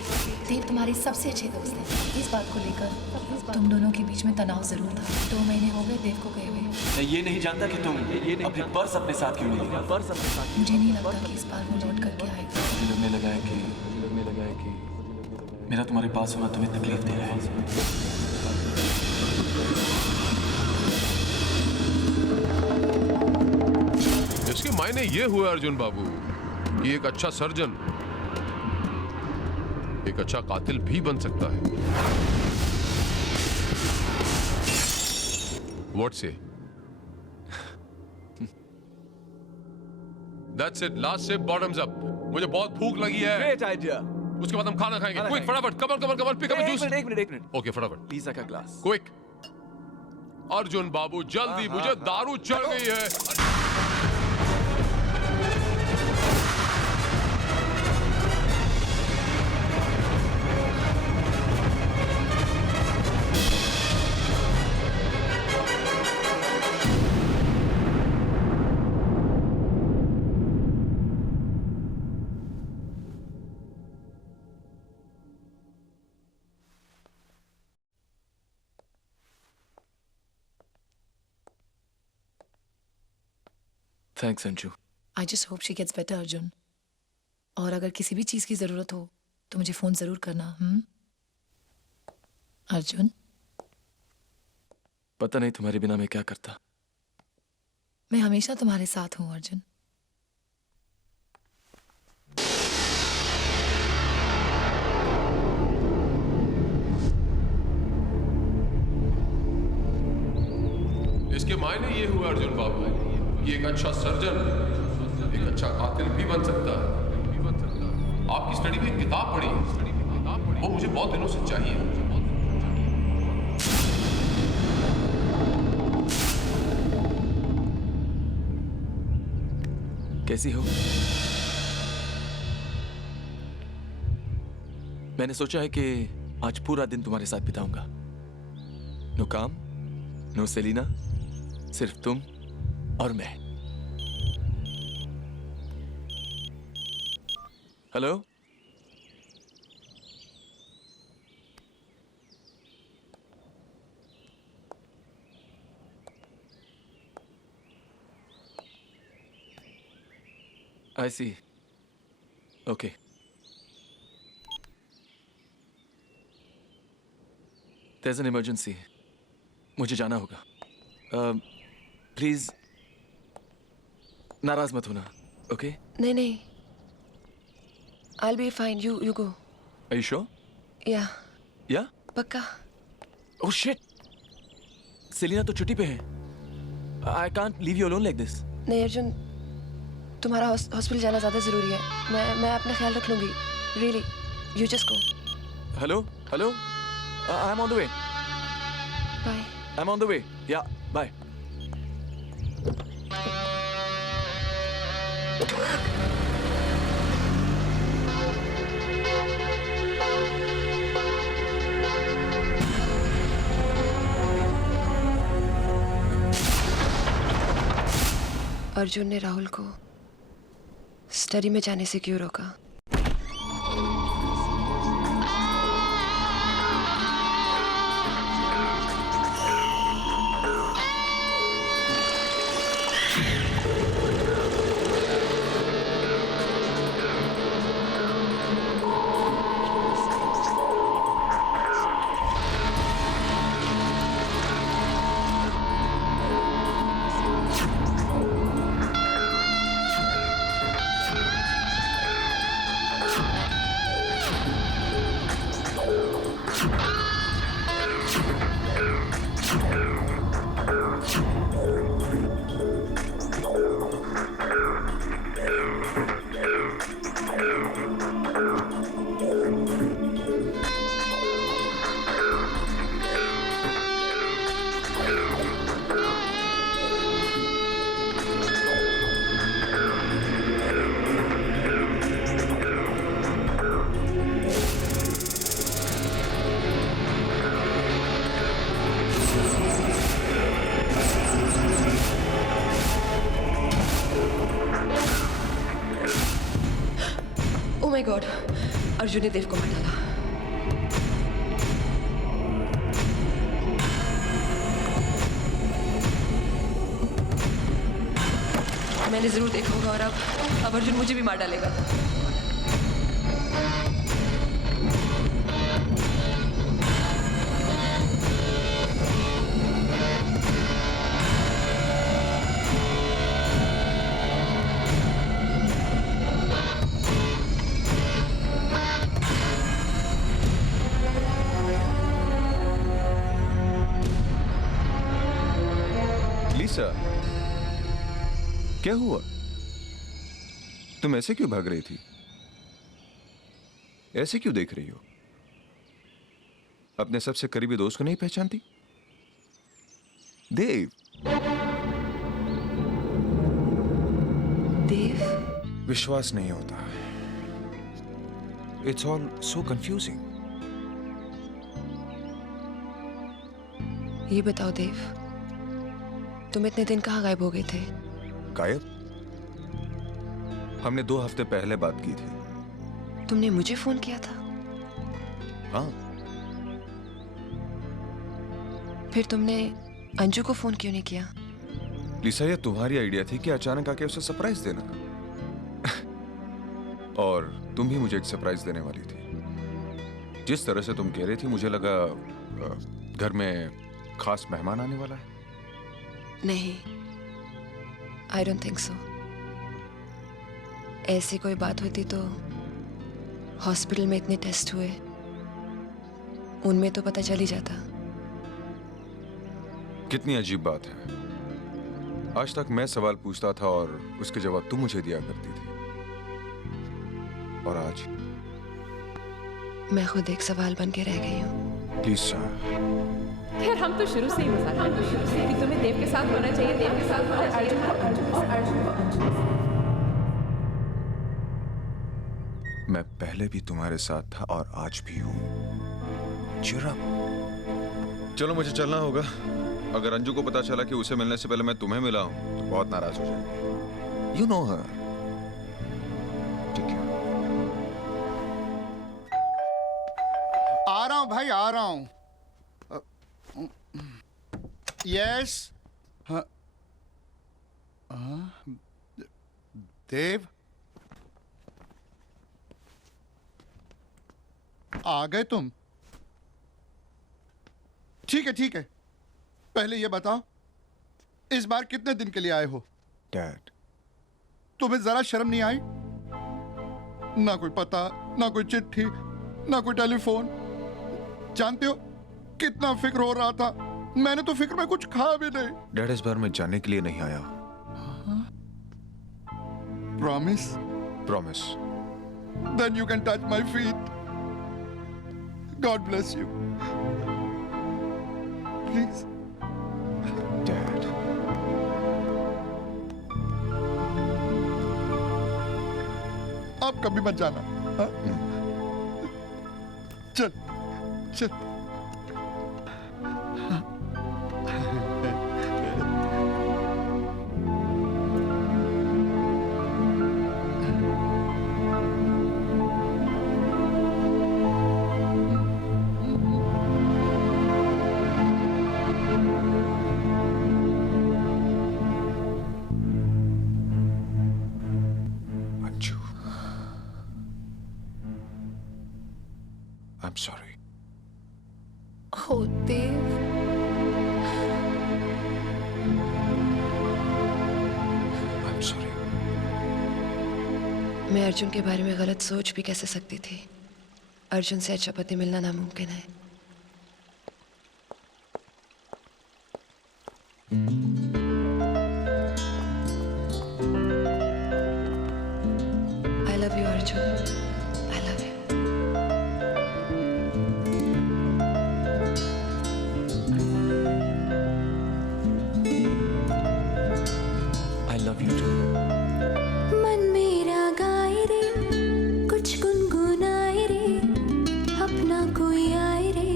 देव तुम्हारे सबसे अच्छे दोस्त हैं। इस बात को लेकर तुम दोनों के बीच में तनाव जरूर था। 2 महीने हो गए देव को गए हुए। मैं ये नहीं जानता कि तुम अपनी पर्स अपने साथ क्यों नहीं लेगा। पर्स अपने साथ। मुझे नहीं लगता कि इस बार वो लौट करके आएगा। मुझे लगने लगा है कि मेरा तुम्हारे पास होना तुम्हें तकलीफ दे रहा है। इसके मायने ये हुए अर्जुन बाबू कि एक अच्छा सर्जन एक अच्छा कातिल भी बन सकता है। What say? That's it. Last sip, bottoms up. मुझे बहुत भूख लगी है। Great idea. उसके बाद हम खाना खाएंगे। Quick, फटाफट, come on, pick up a juice. एक मिनट। Okay, फटाफट। लीजा का ग्लास। Quick. अर्जुन बाबू, जल्दी, मुझे दारू चढ़ गई है। Thanks Anju. I just hope she gets better Arjun. और अगर किसी भी चीज़ की ज़रूरत हो तो मुझे फ़ोन ज़रूर करना। अर्जुन, पता नहीं तुम्हारे बिना मैं क्या करता। मैं हमेशा तुम्हारे साथ हूँ अर्जुन। इसके मायने ये हुआ अर्जुन बाबू कि एक अच्छा सर्जन एक अच्छा कातिल भी बन सकता है। आपकी स्टडी में एक किताब पढ़ी, वो मुझे बहुत दिनों से चाहिए। कैसी हो? मैंने सोचा है कि आज पूरा दिन तुम्हारे साथ बिताऊंगा। नो काम, नो सेलिना, सिर्फ तुम और मैं। Hello, I see. Okay. There's an emergency. मुझे जाना होगा। प्लीज नाराज मत होना, ओके? नहीं, I'll be fine. You go. Are you sure? Yeah. Yeah? पक्का. Oh shit! सेलिना तो छुट्टी पे है. I can't leave you alone like this. नहीं अर्जुन, तुम्हारा हॉस्पिटल जाना ज़्यादा ज़रूरी है. मैं अपना ख्याल रख लूँगी. Really, you just go. Hello? Hello? I'm on the way. Bye. I'm on the way. Yeah, bye. Arjun ने राहुल को स्टडी में जाने से क्यों रोका? Oh my God! अर्जुन ने देव को मार डाला. मैंने जरूर देखा होगा और अब अर्जुन मुझे भी मार डालेगा. लीसा, क्या हुआ? तुम ऐसे क्यों भाग रही थी? ऐसे क्यों देख रही हो? अपने सबसे करीबी दोस्त को नहीं पहचानती? देव. देव? विश्वास नहीं होता. It's all so confusing. ये बताओ देव, तुम इतने दिन कहाँ गायब हो गए थे? गायब? हमने 2 हफ्ते पहले बात की थी. तुमने मुझे फोन किया था? हाँ. फिर तुमने अंजू को फोन क्यों नहीं किया? लिसा, ये तुम्हारी आइडिया थी कि अचानक आके उसे सरप्राइज देना. और तुम भी मुझे एक सरप्राइज देने वाली थी. जिस तरह से तुम कह रही थी, मुझे लगा घर में खास मेहमान आने वाला है. नहीं, आई डोंट थिंक सो. ऐसी कोई बात होती तो हॉस्पिटल में इतने टेस्ट हुए, उनमें तो पता चल ही जाता. कितनी अजीब बात है. आज तक मैं सवाल पूछता था और उसके जवाब तुम मुझे दिया करती थी. और आज मैं खुद एक सवाल बन के रह गई हूँ. Please sir. खैर, हम तो शुरू से ही मजाक करते हैं कि तुम्हें देव के साथ होना चाहिए, देव के साथ होना चाहिए, अर्जुन को. मैं पहले भी तुम्हारे साथ था और आज भी हूं. चलो, मुझे चलना होगा. अगर अंजू को पता चला कि उसे मिलने से पहले मैं तुम्हें मिला हूं तो बहुत नाराज हो जाएगी. यू नो हर. ठीक है. आ रहा हूं भाई, आ रहा हूं. यस. देव, आ गए तुम? ठीक है ठीक है. पहले ये बताओ, इस बार कितने दिन के लिए आए हो? डैड, तुम्हें जरा शर्म नहीं आई? ना कोई पता, ना कोई चिट्ठी, ना कोई टेलीफोन। जानते हो कितना फिक्र हो रहा था। मैंने तो फिक्र में कुछ खा भी नहीं। डैड इस बार मैं जाने के लिए नहीं आया। Promise? Promise. Then you can touch my feet. God bless you. Please. Dad. आप कभी मत जाना। हाँ? चल चल। I'm sorry. Oh, Dev. I'm sorry. मैं अर्जुन के बारे में गलत सोच भी कैसे सकती थी। अर्जुन से अच्छा पति मिलना नामुमकिन है। I love you, Arjun. I love you. I love you too. मन मेरा गाए रे, कुछ गुनगुनाए रे, अपना कोई आए रे,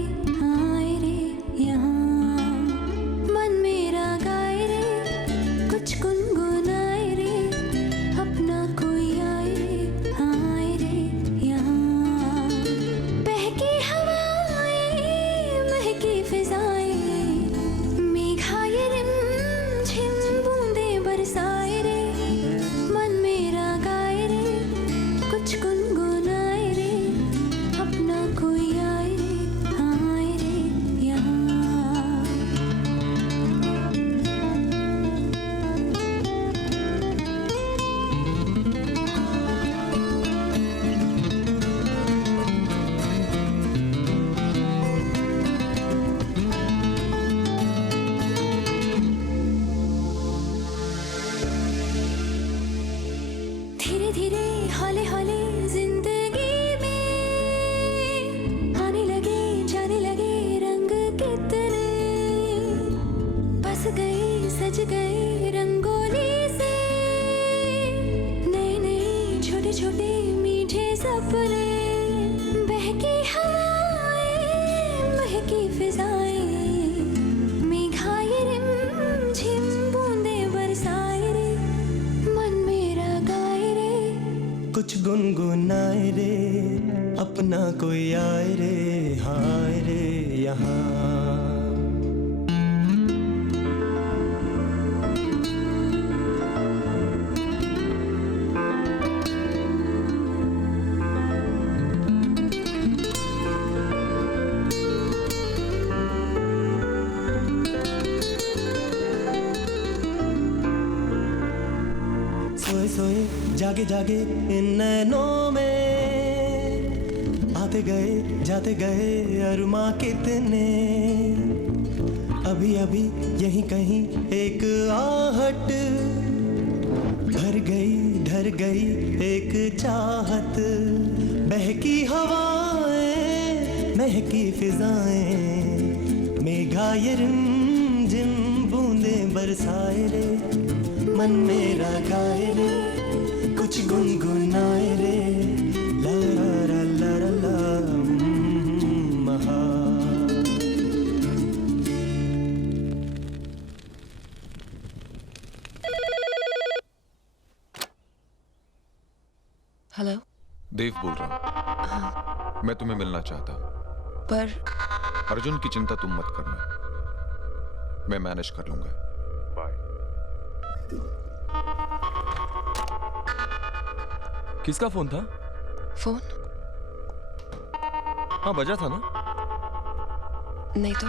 आए रे यहाँ। मन मेरा गाए रे, कुछ गुनगुनाए रे, अपना कोई आए रे, आए रे यहाँ। बहकी हवाएं, महकी फिजाएं, मेघाए रिमझिम बूंदें बरसाए रे। मन मेरा गाए रे, कुछ गुनगुनाए रे, अपना कोई आए रे, आए रे यहाँ। धीरे धीरे हौले हौले जिंदगी में आने लगे जाने लगे रंग कितने। बस गए सज गए रंगोली से, नए नए छोटे छोटे मीठे सपने। बहकी हवाएं, महकी फिजाएं, मेघाए रिमझिम बूंदें बरसाए रे। मन मेरा गाए रे, कुछ गुनगुनाए रे, अपना कोई आए रे, हाय रे यहाँ। सोए सोए जागे जागे इन नैनों में, आते गए जाते गए अरमा कितने। अभी अभी यहीं कहीं एक आहट, भर गई ढर गई एक चाहत। बहकी हवाएं, महकी फिजाएं, मेघाए रिमझिम बूंदें बरसाए रे। मन मेरा गाए रे, कुछ गुनगुनाए रे, ला ला ला ला ला महा। हेलो। देव बोल रहा हूँ। हाँ, मैं तुम्हें मिलना चाहता हूँ। पर अर्जुन की चिंता तुम मत करना, मैं मैनेज कर लूंगा। किसका फोन था? फोन? हाँ बजा था ना? नहीं तो।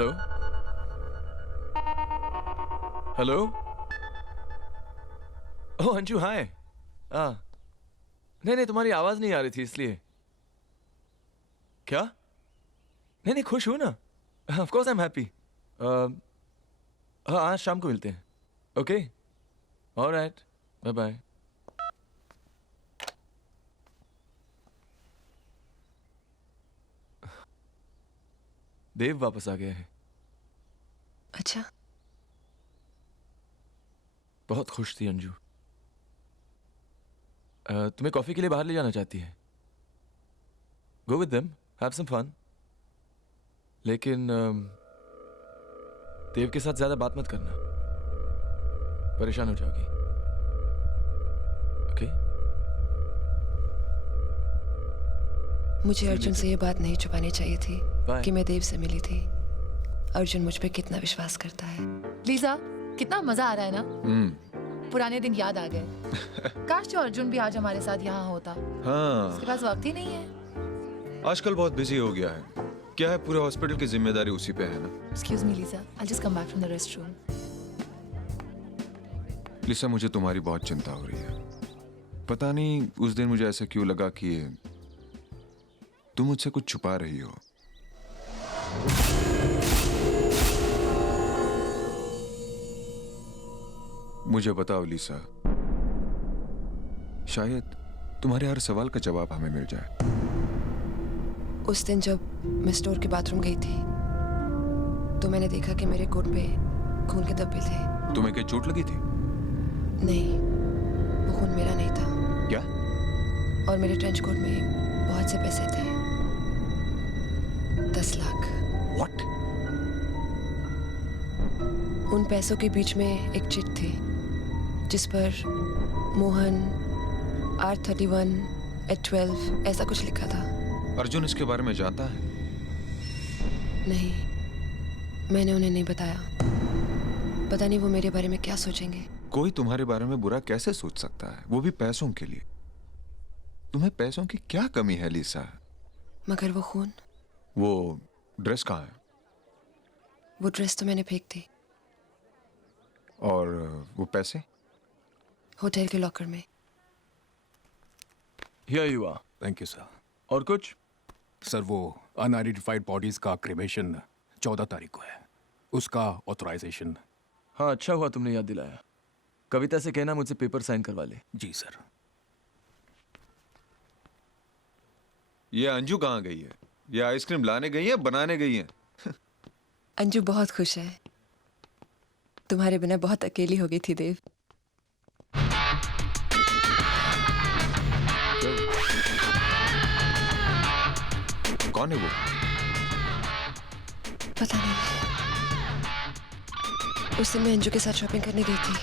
हेलो हेलो ओह अंजू हाय नहीं तुम्हारी आवाज नहीं आ रही थी इसलिए क्या नहीं खुश हूं ना of course I am happy हाँ आज शाम को मिलते हैं ओके ऑलराइट बाय बाय देव वापस आ गया है अच्छा बहुत खुश थी अंजू तुम्हें कॉफी के लिए बाहर ले जाना चाहती है go with them have some fun लेकिन देव के साथ ज्यादा बात मत करना परेशान हो जाओगी ओके मुझे अर्जुन से ये बात नहीं छुपानी चाहिए थी कि मैं देव से मिली थी अर्जुन मुझ पे कितना विश्वास करता है लीजा कितना मजा आ रहा है ना पुराने दिन याद आ गए काश जो अर्जुन भी आज हमारे साथ यहाँ होता हाँ उसके पास वक्त ही नहीं है आजकल बहुत बिजी हो गया है क्या है पूरे हॉस्पिटल की जिम्मेदारी उसी पे है ना excuse me Lisa I just come back from the restroom Lisa मुझे तुम्हारी बहुत चिंता हो रही है पता नहीं उस दिन मुझे ऐसा क्यों लगा कि तुम मुझसे कुछ छुपा रही हो मुझे बताओ लिसा शायद तुम्हारे हर सवाल का जवाब हमें मिल जाए उस दिन जब मैं स्टोर के बाथरूम गई थी तो मैंने देखा कि मेरे कोट पे खून के धब्बे थे तुम्हें क्या चोट लगी थी नहीं वो खून मेरा नहीं था क्या और मेरे ट्रेंच कोट में बहुत से पैसे थे 10 लाख What? उन पैसों के बीच में एक चिट थी जिस पर मोहन R31 at 12 ऐसा कुछ लिखा था अर्जुन इसके बारे में जानता है नहीं मैंने उन्हें नहीं बताया पता नहीं वो मेरे बारे में क्या सोचेंगे कोई तुम्हारे बारे में बुरा कैसे सोच सकता है वो भी पैसों के लिए तुम्हें पैसों की क्या कमी है लिसा मगर वो खून वो ड्रेस कहाँ है वो ड्रेस तो मैंने फेंक दी और वो पैसे होटल के लॉकर में Here you are. Thank you sir और कुछ सर वो अनआइडेंटिफाइड बॉडीज का क्रिमेशन 14 तारीख को है उसका ऑथराइजेशन हाँ अच्छा हुआ तुमने याद दिलाया कविता से कहना मुझसे पेपर साइन करवा ले जी सर ये अंजू कहाँ गई है ये आइसक्रीम लाने गई है बनाने गई है अंजू बहुत खुश है तुम्हारे बिना बहुत अकेली हो गई थी देव कौन है वो पता नहीं उस दिन मैं अंजू के साथ शॉपिंग करने गई थी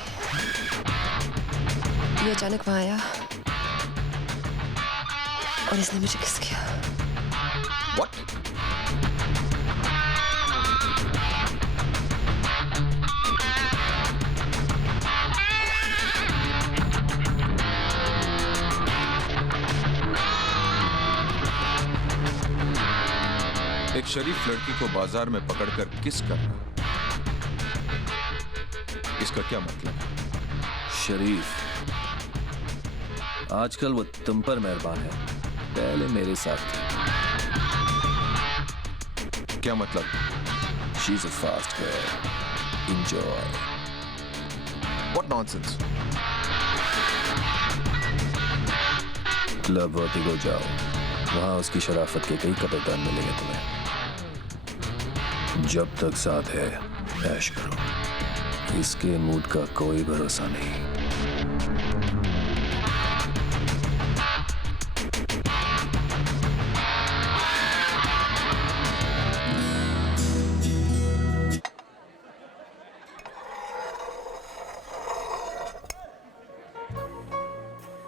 ये अचानक वहां आया और इसने मुझे किस किया What? एक शरीफ लड़की को बाजार में पकड़कर किस करना इसका क्या मतलब है शरीफ आजकल वो तुम पर मेहरबान है पहले मेरे साथ थी क्या मतलब she is a fast girl enjoy what nonsense club vertigo जाओ वहां उसकी शराफत के कई कदरदान मिलेंगे तुम्हें जब तक साथ है ऐश करो इसके मूड का कोई भरोसा नहीं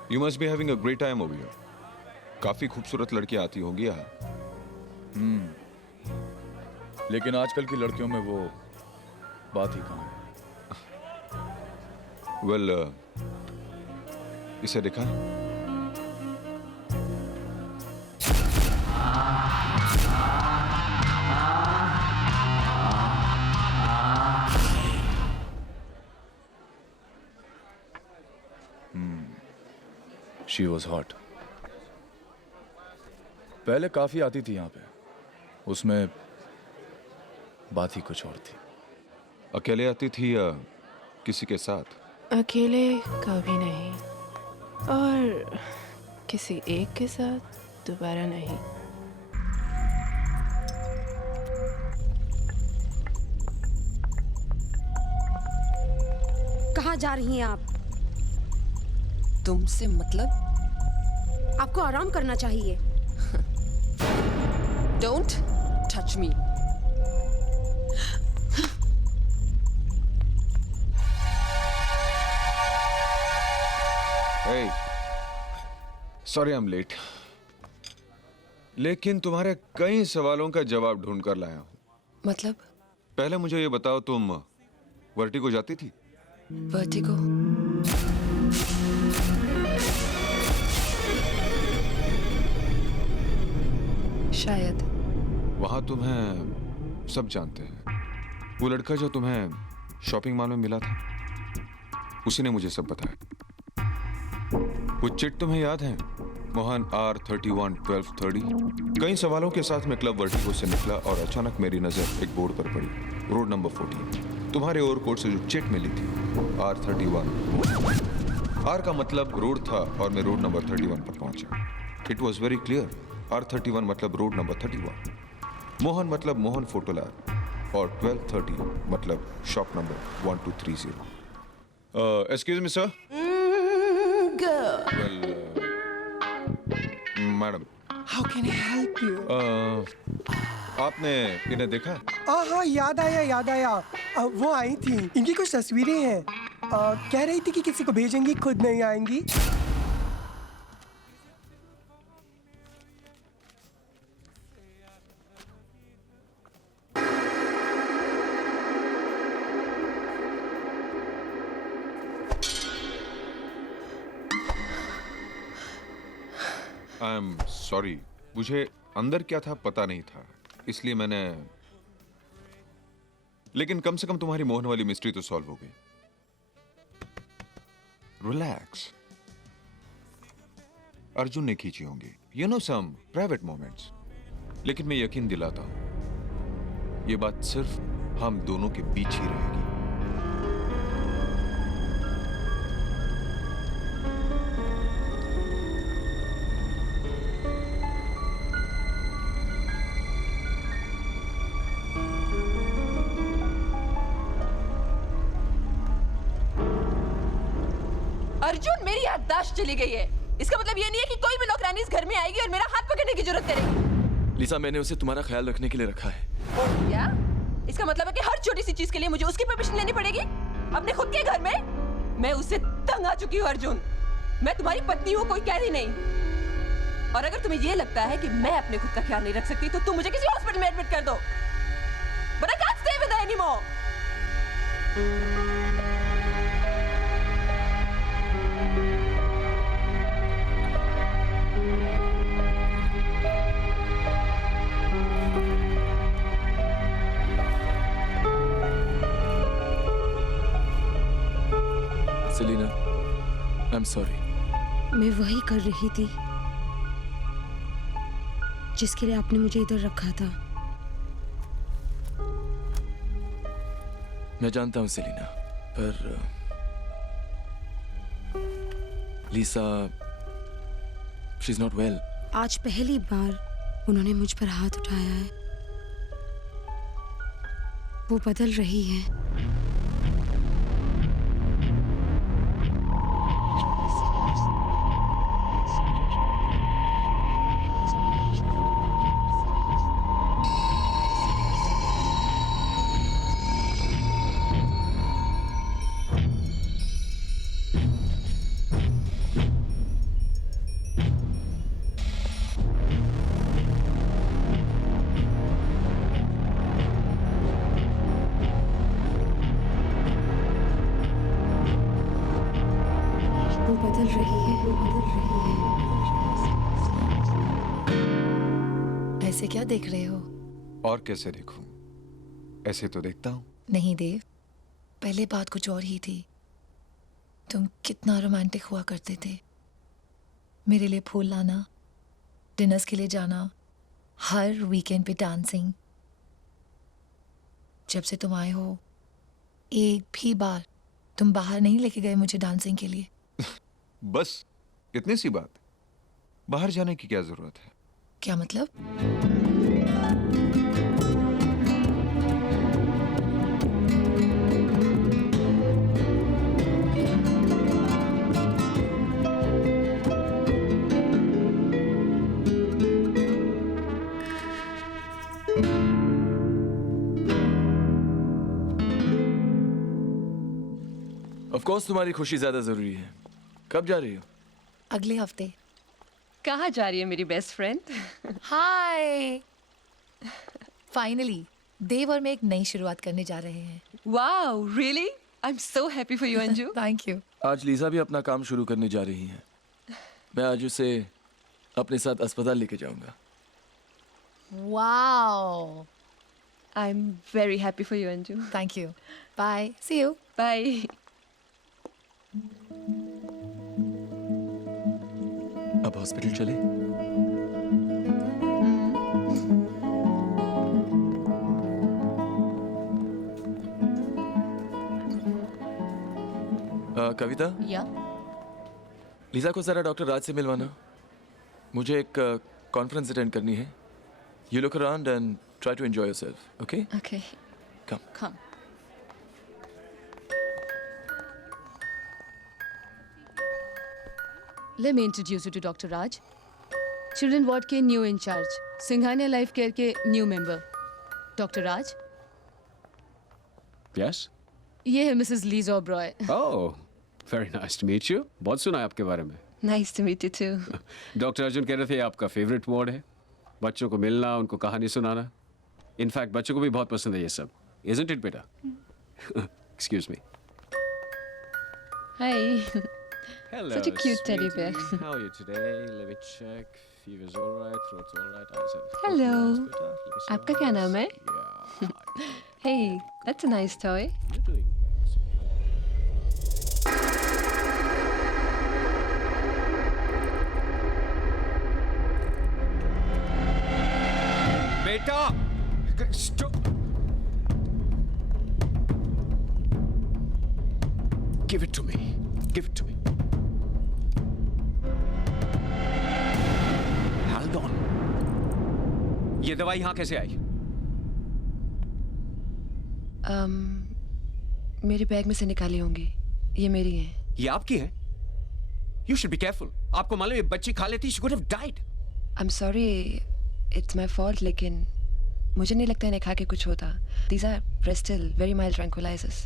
You must be having a great time over here. काफी खूबसूरत लड़कियां आती होंगी यहाँ लेकिन आजकल की लड़कियों में वो बात ही कहाँ है वेल इसे दिखा शी वॉज हॉट। पहले काफी आती थी यहाँ पे, उसमें बात ही कुछ और थी। अकेले आती थी या किसी के साथ? अकेले कभी नहीं, और किसी एक के साथ दोबारा नहीं। कहाँ जा रही हैं आप? तुमसे मतलब? आपको आराम करना चाहिए। Don't touch me. Hey, sorry I'm late. लेकिन तुम्हारे कई सवालों का जवाब ढूंढ कर लाया हूँ। मतलब? पहले मुझे ये बताओ, तुम वर्टिगो जाती थी? वर्टिगो? शायद। वहां तुम्हें सब जानते हैं। वो लड़का जो तुम्हें शॉपिंग मॉल में मिला था, उसी ने मुझे सब बताया। वो चिट तुम्हें याद है? मोहन R31 1230। कई सवालों के साथ मैं क्लब वर्टिगो से निकला और अचानक मेरी नजर एक बोर्ड पर पड़ी, रोड नंबर 14। तुम्हारे ओवरकोट से जो चिट मिली थी, R31। R का मतलब रोड था और मैं रोड नंबर 31 पर पहुंचा। It was very clear, R31 मतलब रोड नंबर 31, मोहन मतलब मोहन फोटो लैब, और 1230 मतलब shop number 1230। Excuse me sir. Madam, How can I help you? आपने इन्हें देखा? हाँ, याद आया। वो आई थी, इनकी कुछ तस्वीरें हैं। कह रही थी कि किसी को भेजेंगी, खुद नहीं आएंगी। आई एम सॉरी, मुझे अंदर क्या था पता नहीं था, इसलिए मैंने। लेकिन कम से कम तुम्हारी मोहन वाली मिस्ट्री तो सॉल्व हो गई। रिलैक्स। अर्जुन ने खींची होंगी, you know, some private moments. लेकिन मैं यकीन दिलाता हूं, ये बात सिर्फ हम दोनों के बीच ही रहेगी। अर्जुन, मेरी याददाश्त चली गई है। इसका मतलब ये नहीं है कि कोई भी नौकरानी इस घर में आएगी और मेरा हाथ पकड़ने की जरूरत करेगी। लिसा, मैंने उसे तुम्हारा ख्याल रखने के लिए रखा है। क्या? इसका मतलब है कि हर छोटी सी चीज के लिए मुझे उसकी परमिशन लेनी पड़ेगी? अपने खुद के घर में? मैं उससे तंग आ चुकी हूँ अर्जुन। मैं तुम्हारी पत्नी हूँ, कोई कैदी नहीं। और अगर तुम्हें ये लगता है कि मैं अपने खुद का ख्याल नहीं रख सकती, तो तुम मुझे किसी हॉस्पिटल में एडमिट कर दो। But I can't stay with her anymore. Selina, I am sorry. मैं वही कर रही थी जिसके लिए आपने मुझे इधर रखा था। मैं जानता हूं सेलिना, पर लिसा, शी इज नॉट वेल। आज पहली बार उन्होंने मुझ पर हाथ उठाया है। वो बदल रही है। ऐसे क्या देख रहे हो? और कैसे देखूं? ऐसे तो देखता हूं। नहीं देव, पहले बात कुछ और ही थी। तुम कितना रोमांटिक हुआ करते थे, मेरे लिए फूल लाना, डिनर्स के लिए जाना, हर वीकेंड पे डांसिंग। जब से तुम आए हो एक भी बार तुम बाहर नहीं लेके गए मुझे डांसिंग के लिए। बस इतनी सी बात, बाहर जाने की क्या जरूरत है? क्या मतलब? ऑफ कोर्स तुम्हारी खुशी ज्यादा जरूरी है। कब जा रही हो? अगले हफ्ते। कहाँ जा रही है मेरी बेस्ट फ्रेंड? हाय, फाइनली देव और मैं एक नई शुरुआत करने जा रहे हैं। Wow, really? I am so happy for you Anju. Thank you. आज लीजा भी अपना काम शुरू करने जा रही है। मैं आज उसे अपने साथ अस्पताल लेके जाऊंगा। Wow, I am very happy for you Anju. Thank you. Bye, see you. Bye. अब हॉस्पिटल चले? कविता, या लीजा को जरा डॉक्टर राज से मिलवाना। मुझे एक कॉन्फ्रेंस अटेंड करनी है। You look around and try to enjoy yourself, okay? Okay, come. Let me introduce you to Dr. Raj, Children Ward के new in charge, Singhania life care के new member, Dr. Raj. Yes? ये है Mrs. Liz O'Brien. Oh, very nice to meet you. बहुत सुना है आपके बारे में. Nice to meet you too. Doctor Arjun कह रहे थे आपका फेवरेट वार्ड है, बच्चों को मिलना, उनको कहानी सुनाना. इनफैक्ट बच्चों को भी बहुत पसंद है ये सब. Isn't it, बेटा? Excuse me. Hi. Hello. Such a cute teddy bear. How are you today? Let me check. Fever's all right. Throat's all right. Eyes are Hello. nice, बेटा. Let me see आपका your क्या eyes. नाम है? Yeah. Hey, that's a nice toy. You're doing बेटा, stop. Give it to me. Give it to me. Hold on. ये दवाई यहाँ कैसे आई? मेरे बैग में से निकाली होंगी। ये मेरी हैं। ये आपकी है? You should be careful. आपको मालूम है बच्ची खा लेती, she could have died. I'm sorry, it's my fault, लेकिन मुझे नहीं लगता इन्हें खा के कुछ होता। These are Prestil, very mild tranquilizers.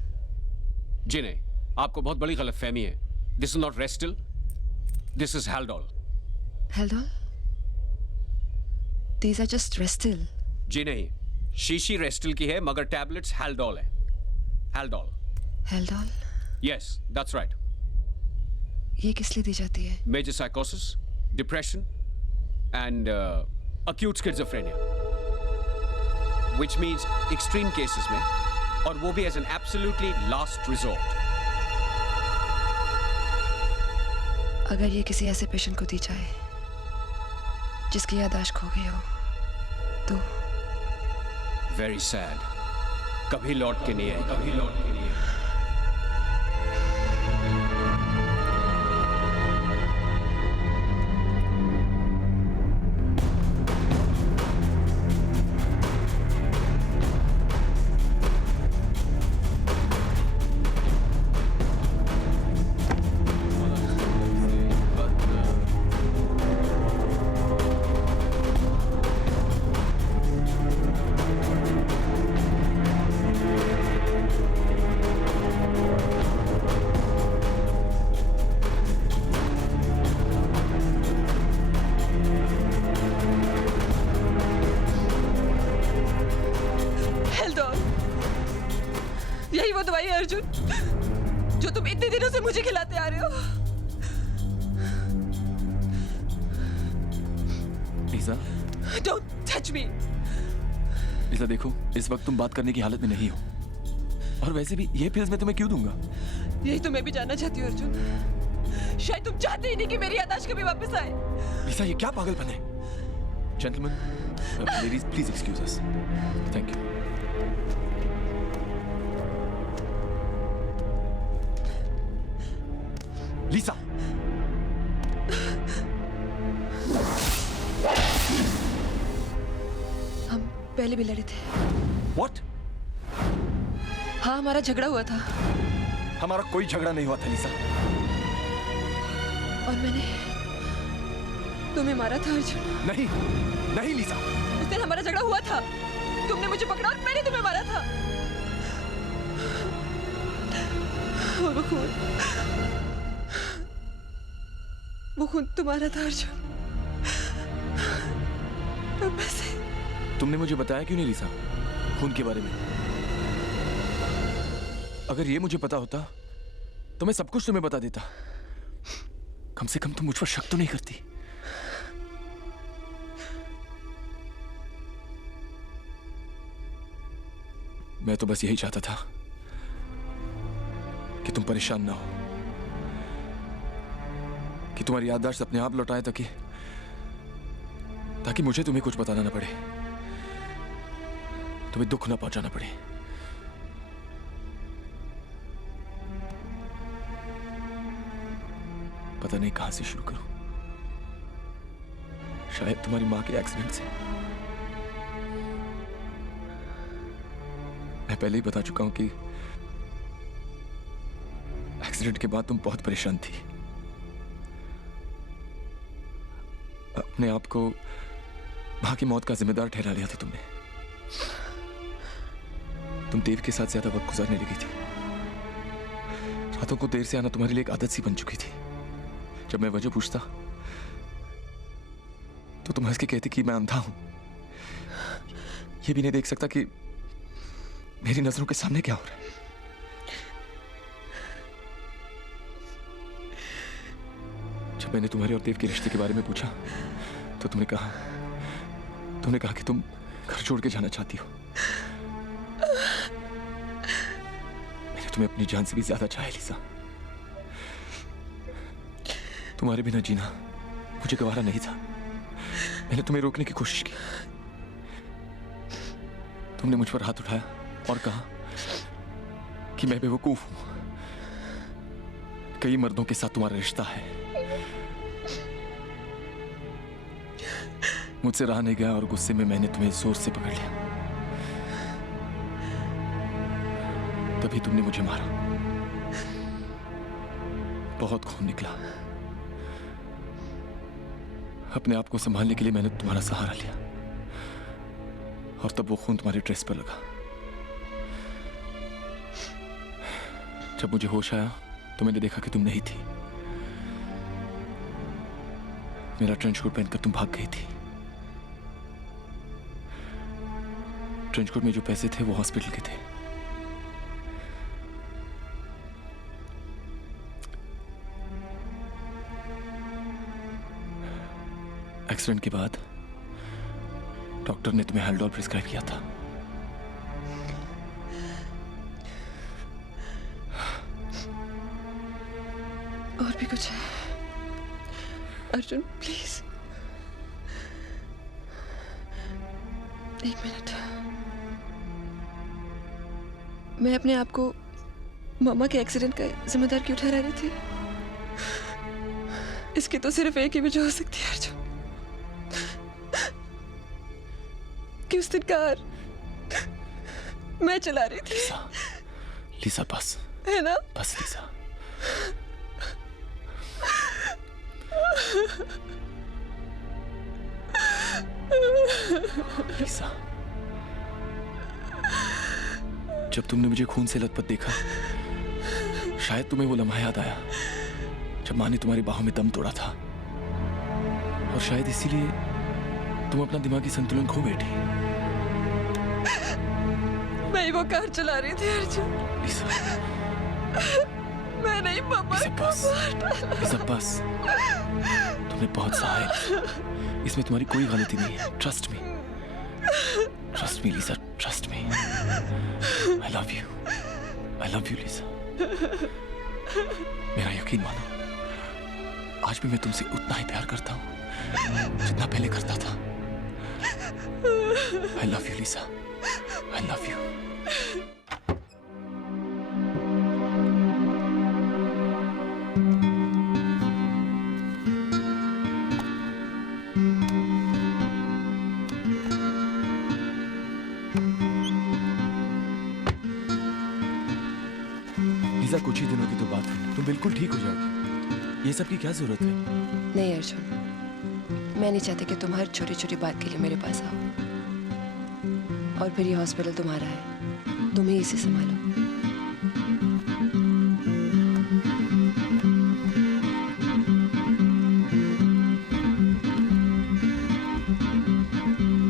जी नहीं, आपको बहुत बड़ी गलतफहमी है. This is not Restil. This is Haldol. Haldol? These are just Restil. जी नहीं, शीशी Restil की है मगर टैबलेट्स Haldol है. Haldol. Haldol? Yes, that's right. ये किस लिए दी जाती है? Major psychosis, depression, and acute schizophrenia, which means extreme cases में, और वो भी as an absolutely last resort. अगर ये किसी ऐसे पेशेंट को दी जाए जिसकी याददाश्त खो गई हो तो Very sad. कभी लौट के नहीं आएगी. कभी लौट के नहीं आएगी. यही वो दवाई है अर्जुन जो तुम इतने दिनों से मुझे खिलाते आ रहे हो। Lisa, Don't touch me. Lisa देखो, इस वक्त तुम बात करने की हालत में नहीं हो, और वैसे भी ये पिल्स मैं तुम्हें क्यों दूंगा? यही तो मैं भी जानना चाहती हूँ अर्जुन। शायद तुम चाहते ही नहीं कि मेरी याददाश्त कभी वापस आए। लिसा, ये क्या पागलपन है? Gentleman, ladies please excuse us. Thank you. Lisa, हम पहले भी लड़े थे। व्हाट? हाँ, हमारा झगड़ा हुआ था। हमारा कोई झगड़ा नहीं हुआ था लिसा। और मैंने तुम्हें मारा था अर्जुन। नहीं, नहीं लिसा। उस दिन हमारा झगड़ा हुआ था। तुमने मुझे पकड़ा और मैंने तुम्हें मारा था। वो खून तुम्हारा था अर्जुन। अब ऐसे तुमने मुझे बताया क्यों नहीं लिसा खून के बारे में? अगर ये मुझे पता होता तो मैं सब कुछ तुम्हें बता देता। कम से कम तुम मुझ पर शक तो नहीं करती। मैं तो बस यही चाहता था कि तुम परेशान ना हो, कि तुम्हारी याददाश्त अपने आप लौटाए, ताकि मुझे तुम्हें कुछ बताना ना पड़े, तुम्हें दुख ना पहुंचाना पड़े। पता नहीं कहां से शुरू करूं। शायद तुम्हारी मां के एक्सीडेंट से। मैं पहले ही बता चुका हूं कि एक्सीडेंट के बाद तुम बहुत परेशान थी। अपने आप को मां की मौत का जिम्मेदार ठहरा लिया था तुमने। तुम देव के साथ ज्यादा वक्त गुजारने लगी थी। रातों को देर से आना तुम्हारे लिए एक आदत सी बन चुकी थी। जब मैं वजह पूछता तो तुम हंस के कहती कि मैं अंधा हूं। ये भी नहीं देख सकता कि मेरी नजरों के सामने क्या हो रहा है। जब मैंने तुम्हारे और देव के रिश्ते के बारे में पूछा तो तुमने कहा कि तुम घर छोड़ के जाना चाहती हो। मैंने तुम्हें अपनी जान से भी ज्यादा चाहा लिसा। तुम्हारे बिना जीना मुझे गवारा नहीं था। मैंने तुम्हें रोकने की कोशिश की। तुमने मुझ पर हाथ उठाया और कहा कि मैं बेवकूफ हूं। कई मर्दों के साथ तुम्हारा रिश्ता है। मुझसे रहा नहीं गया और गुस्से में मैंने तुम्हें जोर से पकड़ लिया। तभी तुमने मुझे मारा। बहुत खून निकला। अपने आप को संभालने के लिए मैंने तुम्हारा सहारा लिया और तब वो खून तुम्हारे ड्रेस पर लगा। जब मुझे होश आया तो मैंने देखा कि तुम नहीं थी। मेरा ट्रेंच कोट पहनकर तुम भाग गई थी। ट्रेंच कोट में जो पैसे थे वो हॉस्पिटल के थे। एक्सीडेंट के बाद डॉक्टर ने तुम्हें हेल्डोल प्रिस्क्राइब किया था। और भी कुछ है अर्जुन, प्लीज एक मिनट। मैं अपने आप को मामा के एक्सीडेंट का जिम्मेदार क्यों ठहरा रही थी? इसकी तो सिर्फ एक ही वजह हो सकती है अर्जुन, कि उस दिन कार मैं चला रही थी। लिसा बस, है ना? बस लिसा। लिसा, जब तुमने मुझे खून से लथपथ देखा, शायद तुम्हें वो लम्हा याद आया जब माँ ने तुम्हारी बाहों में दम तोड़ा था, और शायद इसीलिए तुम अपना दिमागी संतुलन खो बैठी। मैं ही वो कार चला रही थी अर्जुन। लिसा, मैं नहीं पापा को मार डाला। लिसा बस, तुमने बहुत सहा है। इसमें तुम्हारी कोई गलती नहीं है। Trust me, trust me Lisa, trust me. I love you Lisa. मेरा यकीन मानो, आज भी मैं तुमसे उतना ही प्यार करता हूँ जितना पहले करता था। I love you, Lisa. I love you. Lisa, कुछ ही दिनों की तो बात है, तुम बिल्कुल ठीक हो जाओगी। ये सब की क्या जरूरत है? नहीं अर्जुन, मैं नहीं चाहती कि तुम हर छोटी छोटी बात के लिए मेरे पास आओ। और फिर ये हॉस्पिटल तुम्हारा है, तुम ही इसे संभालो।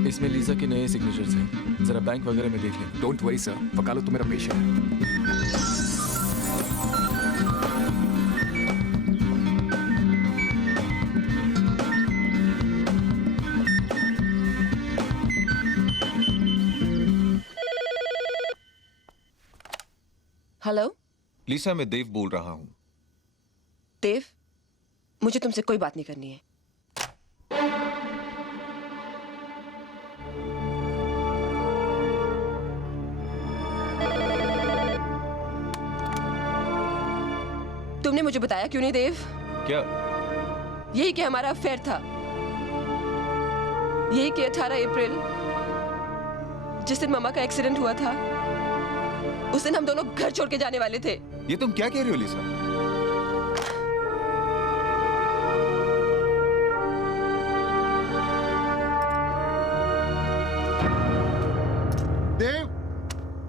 इसमें लीजा के नए सिग्नेचर्स हैं, जरा बैंक वगैरह में देख लें। डोंट वरी सर, वकालत तो मेरा पेशा है। हेलो लीसा, मैं देव बोल रहा हूँ। देव, मुझे तुमसे कोई बात नहीं करनी है। तुमने मुझे बताया क्यों नहीं देव? क्या? यही कि हमारा अफेयर था, यही कि 18 अप्रैल जिस दिन मामा का एक्सीडेंट हुआ था, उस दिन हम दोनों घर छोड़ के जाने वाले थे। ये तुम क्या कह रही हो लीसा? देव,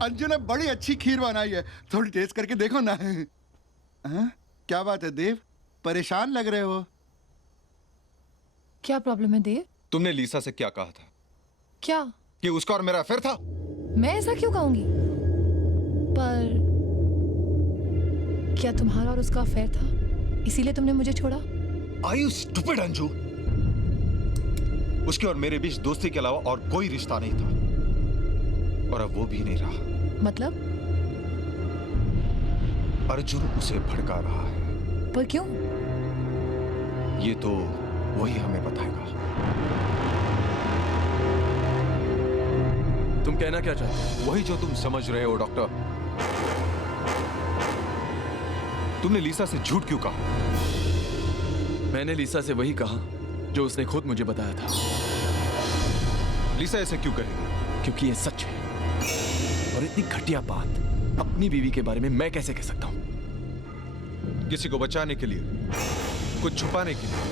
अंजू ने बड़ी अच्छी खीर बनाई है, थोड़ी टेस्ट करके देखो ना। हाँ? क्या बात है देव, परेशान लग रहे हो? क्या प्रॉब्लम है देव? तुमने लीसा से क्या कहा था? क्या? कि उसका और मेरा अफेयर था? मैं ऐसा क्यों कहूंगी? पर क्या तुम्हारा और उसका अफेयर था, इसीलिए तुमने मुझे छोड़ा? Are you stupid, Anju? उसके और मेरे बीच दोस्ती के अलावा और कोई रिश्ता नहीं था, और अब वो भी नहीं रहा। मतलब? अर्जुन उसे भड़का रहा है। पर क्यों? ये तो वही हमें बताएगा। तुम कहना क्या चाहते हो? वही जो तुम समझ रहे हो डॉक्टर। तुमने लीसा से झूठ क्यों कहा? मैंने लीसा से वही कहा जो उसने खुद मुझे बताया था। लीसा ऐसे क्यों कहेगी? क्योंकि ये सच है, और इतनी घटिया बात अपनी बीवी के बारे में मैं कैसे कह सकता हूं? किसी को बचाने के लिए, कुछ छुपाने के लिए।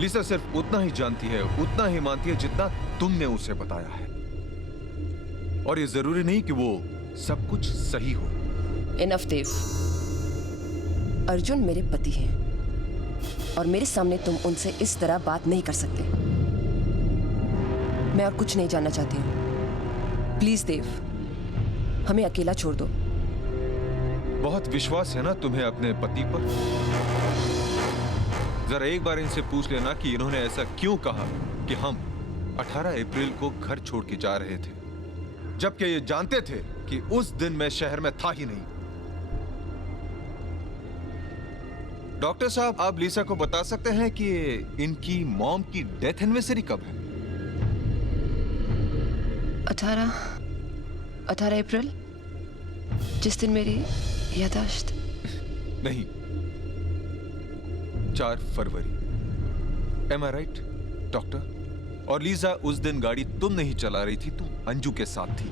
लीसा सिर्फ उतना ही जानती है, उतना ही मानती है जितना तुमने उसे बताया है, और ये जरूरी नहीं कि वो सब कुछ सही हो। इनफ देव, अर्जुन मेरे पति हैं, और मेरे सामने तुम उनसे इस तरह बात नहीं कर सकते। मैं और कुछ नहीं जानना चाहती हूँ। प्लीज देव, हमें अकेला छोड़ दो। बहुत विश्वास है ना तुम्हें अपने पति पर? जरा एक बार इनसे पूछ लेना कि इन्होंने ऐसा क्यों कहा कि हम 18 अप्रैल को घर छोड़ के जा रहे थे, जबकि ये जानते थे कि उस दिन मैं शहर में था ही नहीं। डॉक्टर साहब, आप लीसा को बता सकते हैं कि इनकी मॉम की डेथ एनिवर्सरी कब है? 18 अप्रैल, जिस दिन मेरी यादाश्त। नहीं, 4 फरवरी। एम आई राइट डॉक्टर? और लीजा, उस दिन गाड़ी तुम नहीं चला रही थी, तुम अंजू के साथ थी।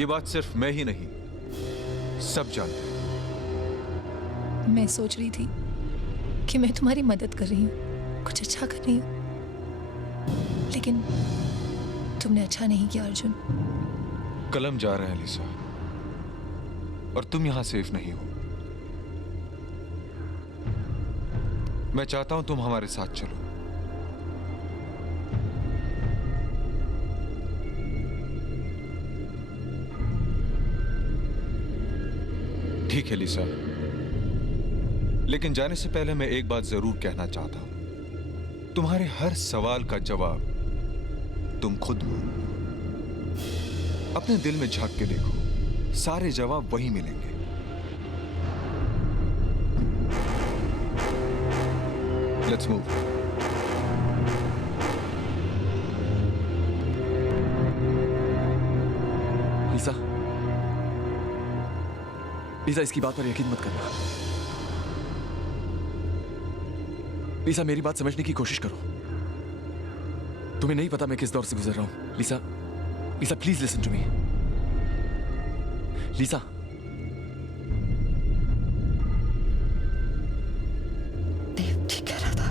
ये बात सिर्फ मैं ही नहीं, सब जानते हैं। मैं सोच रही थी कि मैं तुम्हारी मदद कर रही हूँ, कुछ अच्छा कर रही हूँ, लेकिन तुमने अच्छा नहीं किया अर्जुन। कलम जा रहे हैं लीसा, और तुम यहां सेफ नहीं हो। मैं चाहता हूं तुम हमारे साथ चलो। ठीक है लीसा, लेकिन जाने से पहले मैं एक बात जरूर कहना चाहता हूं। तुम्हारे हर सवाल का जवाब तुम खुद दो। अपने दिल में झांक के देखो, सारे जवाब वही मिलेंगे। Let's move. लीसा, लीसा, इसकी बात पर यकीन मत करना. लीसा, मेरी बात समझने की कोशिश करो. तुम्हें नहीं पता मैं किस दौर से गुजर रहा हूं. लीसा, लीसा, प्लीज लिसन टू मी. लीसा, देव ठीक कह रहा था.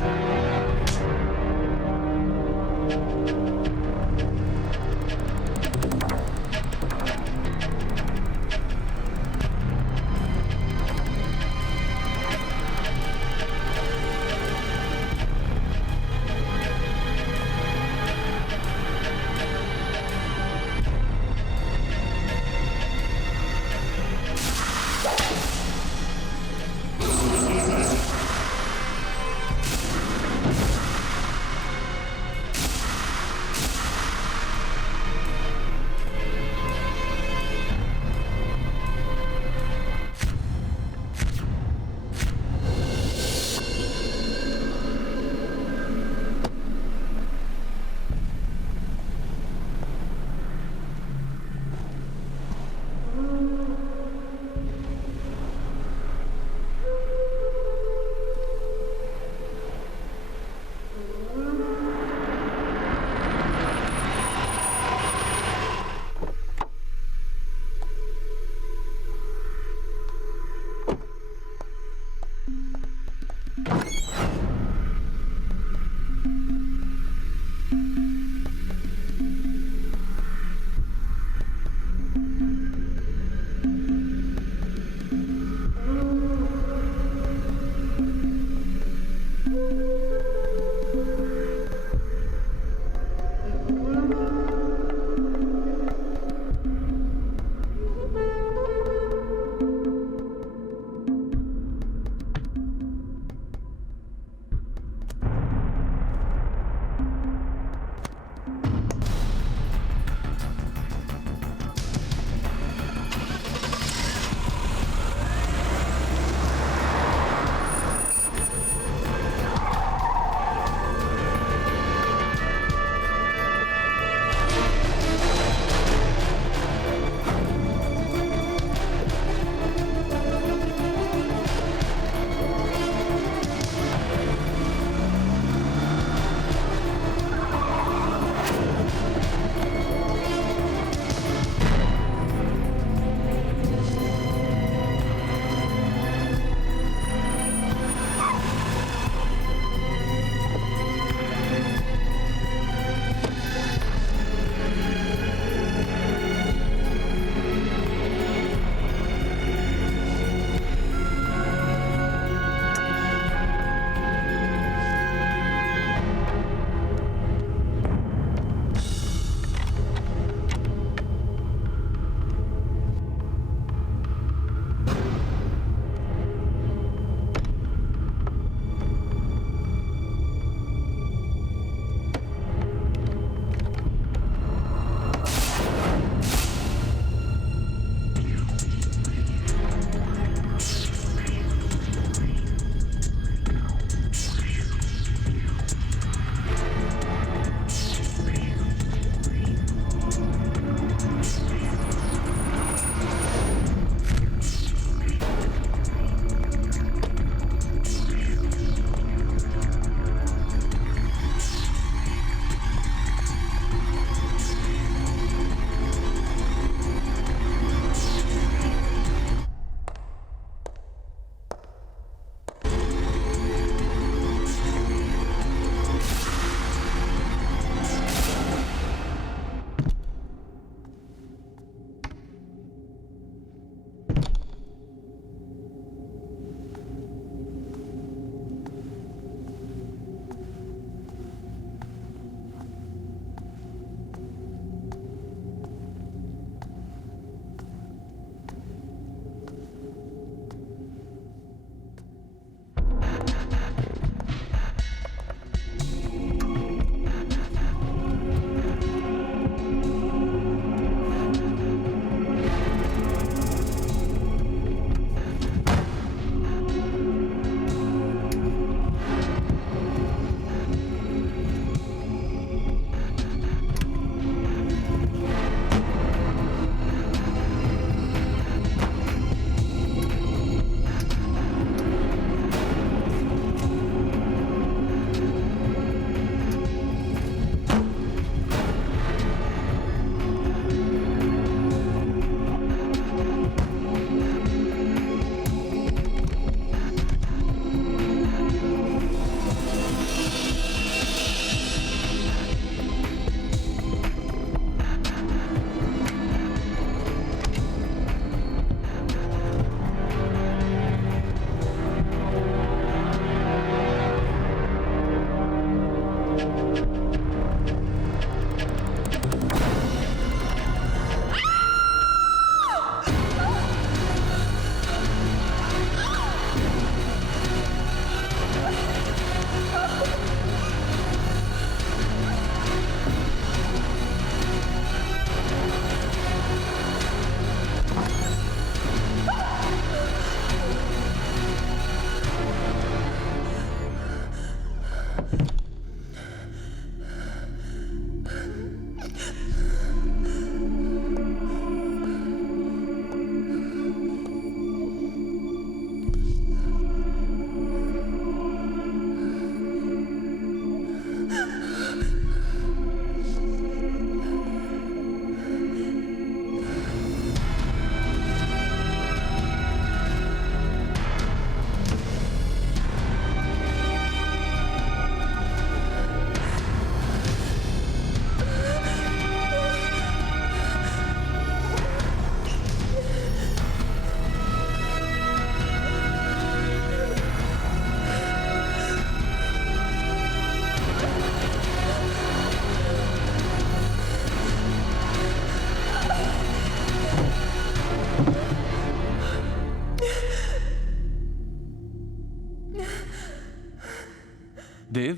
देव,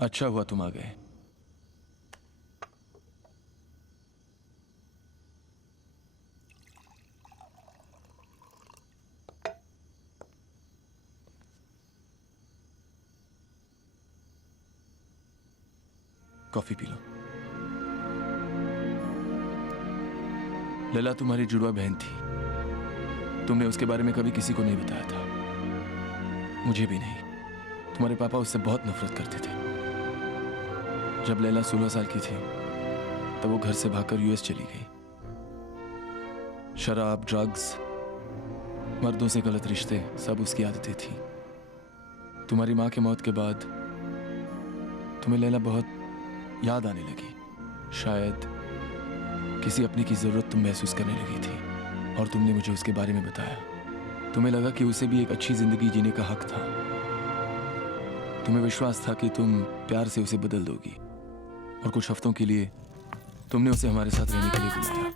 अच्छा हुआ तुम आ गए। Coffee P low. लैला तुम्हारी जुड़वा बहन थी। तुमने उसके बारे में कभी किसी को नहीं बताया था, मुझे भी नहीं। तुम्हारे पापा उससे बहुत नफरत करते थे। जब लैला 16 साल की थी तब वो घर से भागकर यूएस चली गई। शराब, ड्रग्स, मर्दों से गलत रिश्ते, सब उसकी आदतें थी। तुम्हारी माँ की मौत के बाद तुम्हें लैला बहुत याद आने लगी। शायद किसी अपने की जरूरत तुम महसूस करने लगी थी और तुमने मुझे उसके बारे में बताया। तुम्हें लगा कि उसे भी एक अच्छी जिंदगी जीने का हक था। तुम्हें विश्वास था कि तुम प्यार से उसे बदल दोगी और कुछ हफ्तों के लिए तुमने उसे हमारे साथ रहने के लिए बुलाया।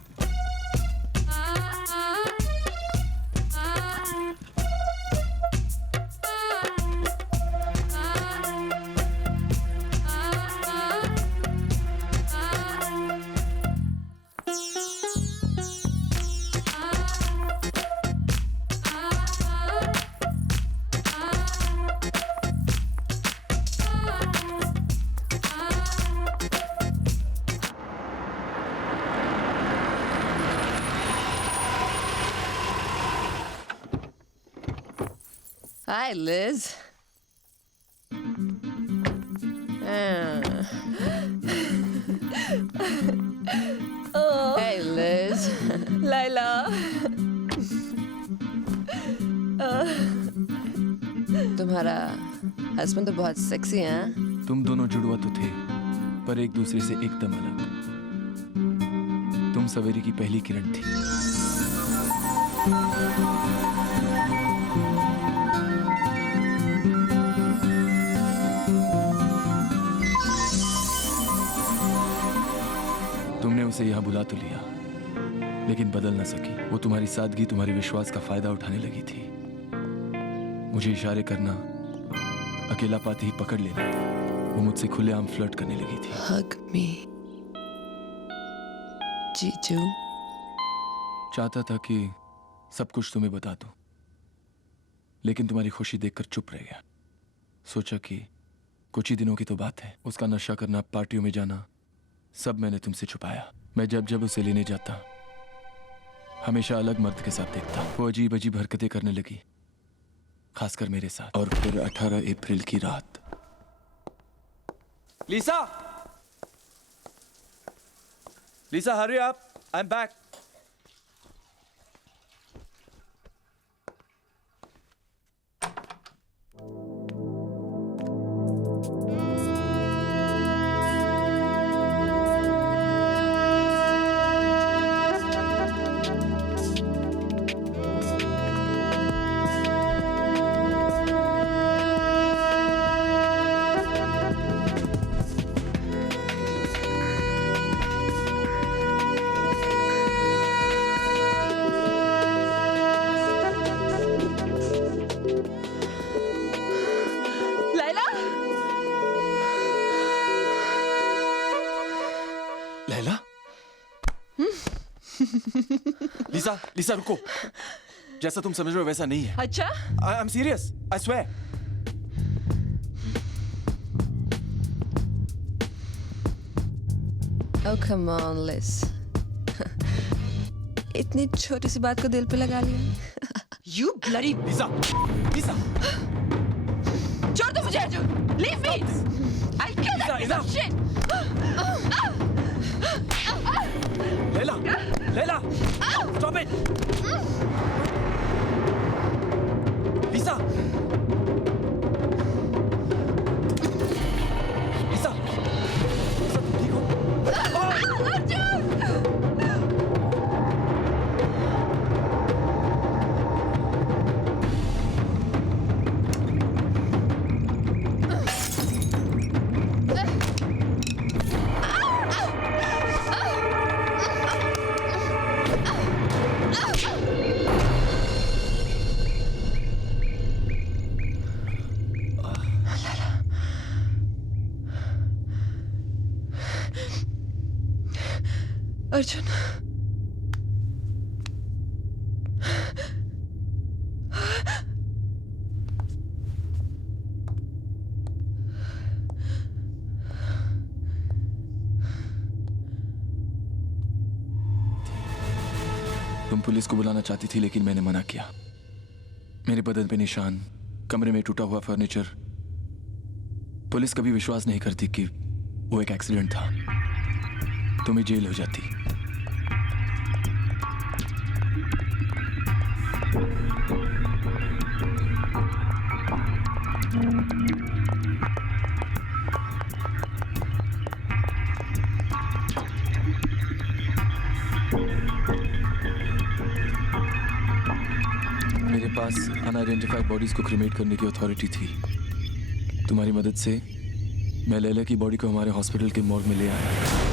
Hi, Liz. Hey, Liz. Laila. तुम्हारा हस्बैंड तो बहुत सेक्सी है। तुम दोनों जुड़वा तो थे, पर एक दूसरे से एकदम अलग। तुम सवेरे की पहली किरण थी। तुमने उसे यहां बुला तो लिया, लेकिन बदल ना सकी। वो तुम्हारी सादगी, तुम्हारे विश्वास का फायदा उठाने लगी थी। मुझे इशारे करना, अकेला पाते ही पकड़ लेना, वो मुझसे खुलेआम फ्लर्ट करने लगी थी। Hug me, जीजू। चाहता था कि सब कुछ तुम्हें बता दूं, लेकिन तुम्हारी खुशी देखकर चुप रह गया। सोचा कि कुछ ही दिनों की तो बात है। उसका नशा करना, पार्टियों में जाना, सब मैंने तुमसे छुपाया। मैं जब जब उसे लेने जाता हमेशा अलग मर्द के साथ देखता। वो अजीब अजीब हरकतें करने लगी, खासकर मेरे साथ। और फिर 18 अप्रैल की रात। Lisa! Lisa, hurry up. I'm back. Laila? लिसा रुको। जैसा तुम समझ रहे हो वैसा नहीं है। अच्छा? I am serious, I swear. Oh, come on, Liz. इतनी छोटी सी बात को दिल पे लगा लिया। You bloody Lisa! छोड़ दो मुझे Arjun! Leave me! I'll kill that piece of shit! Laila! Stop it! Lisa! तुम ठीक हो? अर्जुन! अर्जुन, तुम पुलिस को बुलाना चाहती थी लेकिन मैंने मना किया। मेरे बदन पे निशान, कमरे में टूटा हुआ फर्नीचर। पुलिस कभी विश्वास नहीं करती कि वो एक एक्सीडेंट था। तुम्हें जेल हो जाती। मेरे पास अनआइडेंटिफाइड बॉडीज को क्रिमेट करने की अथॉरिटी थी। तुम्हारी मदद से मैं लैला की बॉडी को हमारे हॉस्पिटल के मॉर्ग में ले आया।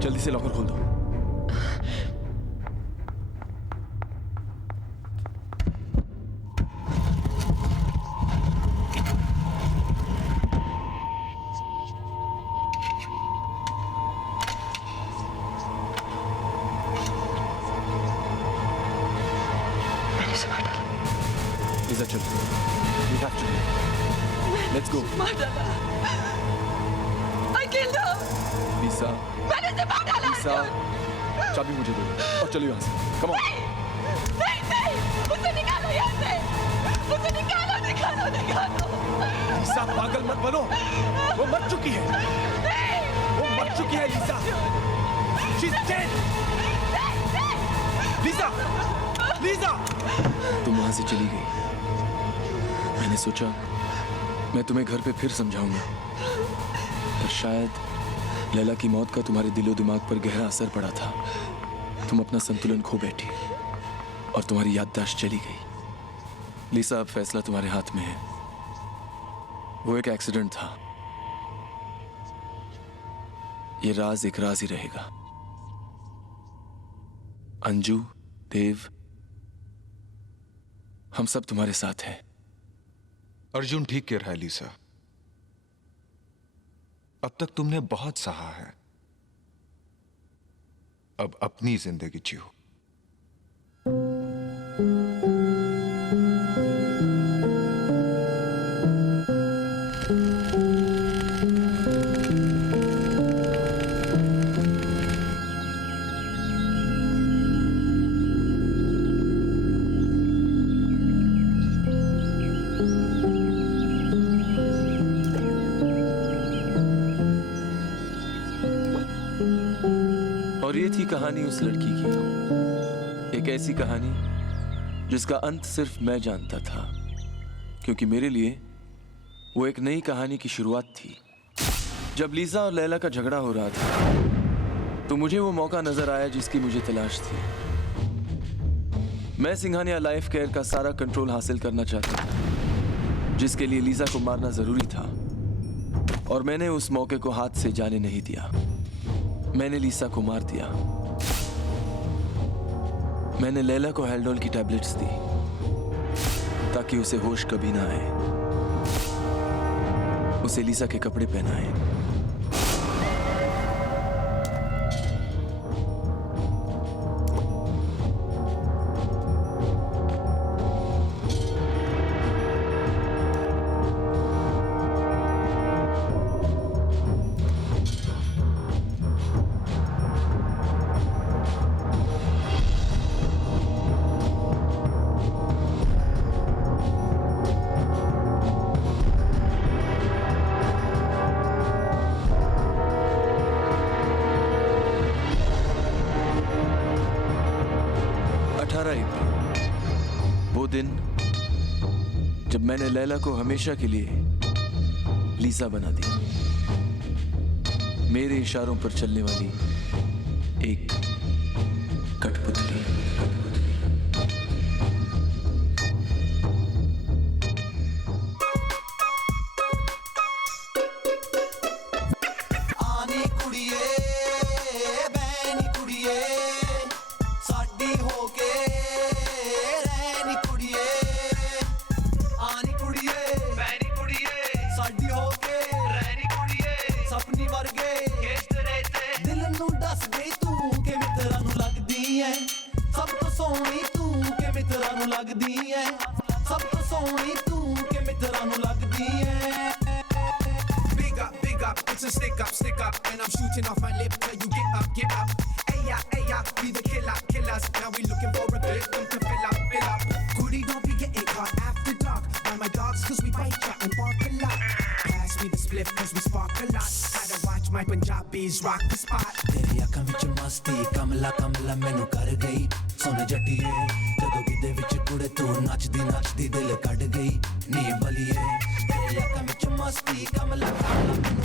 जल्दी से लॉकर खोल दो। Lisa, चल। We have to. Let's go. I killed her. Lisa. मैंने उसे मार डाला। Lisa, चाबी मुझे दो और चलो यहाँ से। Come on. नहीं, उसे निकालो यहाँ से। उसे निकालो। लीसा, पागल मत बनो। वो मर चुकी है। वो मर चुकी है लीसा। She's dead. लीसा। तुम वहां से चली गई। मैंने सोचा मैं तुम्हें घर पे फिर समझाऊंगा, पर शायद लैला की मौत का तुम्हारे दिलो दिमाग पर गहरा असर पड़ा था। तुम अपना संतुलन खो बैठी और तुम्हारी याददाश्त चली गई। लीसा, अब फैसला तुम्हारे हाथ में है। वो एक एक्सीडेंट था। ये राज एक राज ही रहेगा। अंजू, देव, हम सब तुम्हारे साथ हैं। अर्जुन ठीक कह रहा है लीसा। अब तक तुमने बहुत सहा है, अब अपनी जिंदगी जियो। और ये थी कहानी उस लड़की की, एक ऐसी कहानी जिसका अंत सिर्फ मैं जानता था, क्योंकि मेरे लिए वो एक नई कहानी की शुरुआत थी। जब लीजा और लैला का झगड़ा हो रहा था तो मुझे वो मौका नजर आया जिसकी मुझे तलाश थी। मैं सिंघानिया लाइफ केयर का सारा कंट्रोल हासिल करना चाहता था, जिसके लिए लीजा को मारना जरूरी था, और मैंने उस मौके को हाथ से जाने नहीं दिया। मैंने लीसा को मार दिया। मैंने लैला को हेल्डोल की टैबलेट्स दी ताकि उसे होश कभी ना आए। उसे लीसा के कपड़े पहनाए। अप्रैल, वो दिन जब मैंने लैला को हमेशा के लिए लीसा बना दिया। मेरे इशारों पर चलने वाली एक कठपुतली। आनी कुड़िए बैनी कुड़िए साडी होके रहनी कुड़िए आनी कुड़िए बैनी कुड़िए साडी होके रहनी कुड़िए सपनी वर्गे दिल नू दस दे तू के मित्रा नू लगदी है सब तो सोहनी तू के मित्रा नू लगदी है सब तो सोहनी तू के मित्रा नू लगदी है Big up, it's a stick up, and I'm shooting off my lip till you get up. Ay, we the killers. Now we looking for a victim to fill up. Goody, don't be getting caught after dark by my dogs, cause we bite ya and bark a lot. Pass me the spliff, cause we spark a lot. Gotta watch my Punjabis rock the spot. तेरी अखां विच मस्ती कमला कमला मैनू कर गई सुन जट्टिए जदों गिद्धे विच कुड़े तू नचदी दिल कट गई नी बलिए तेरी अखां विच मस्ती कमला कमला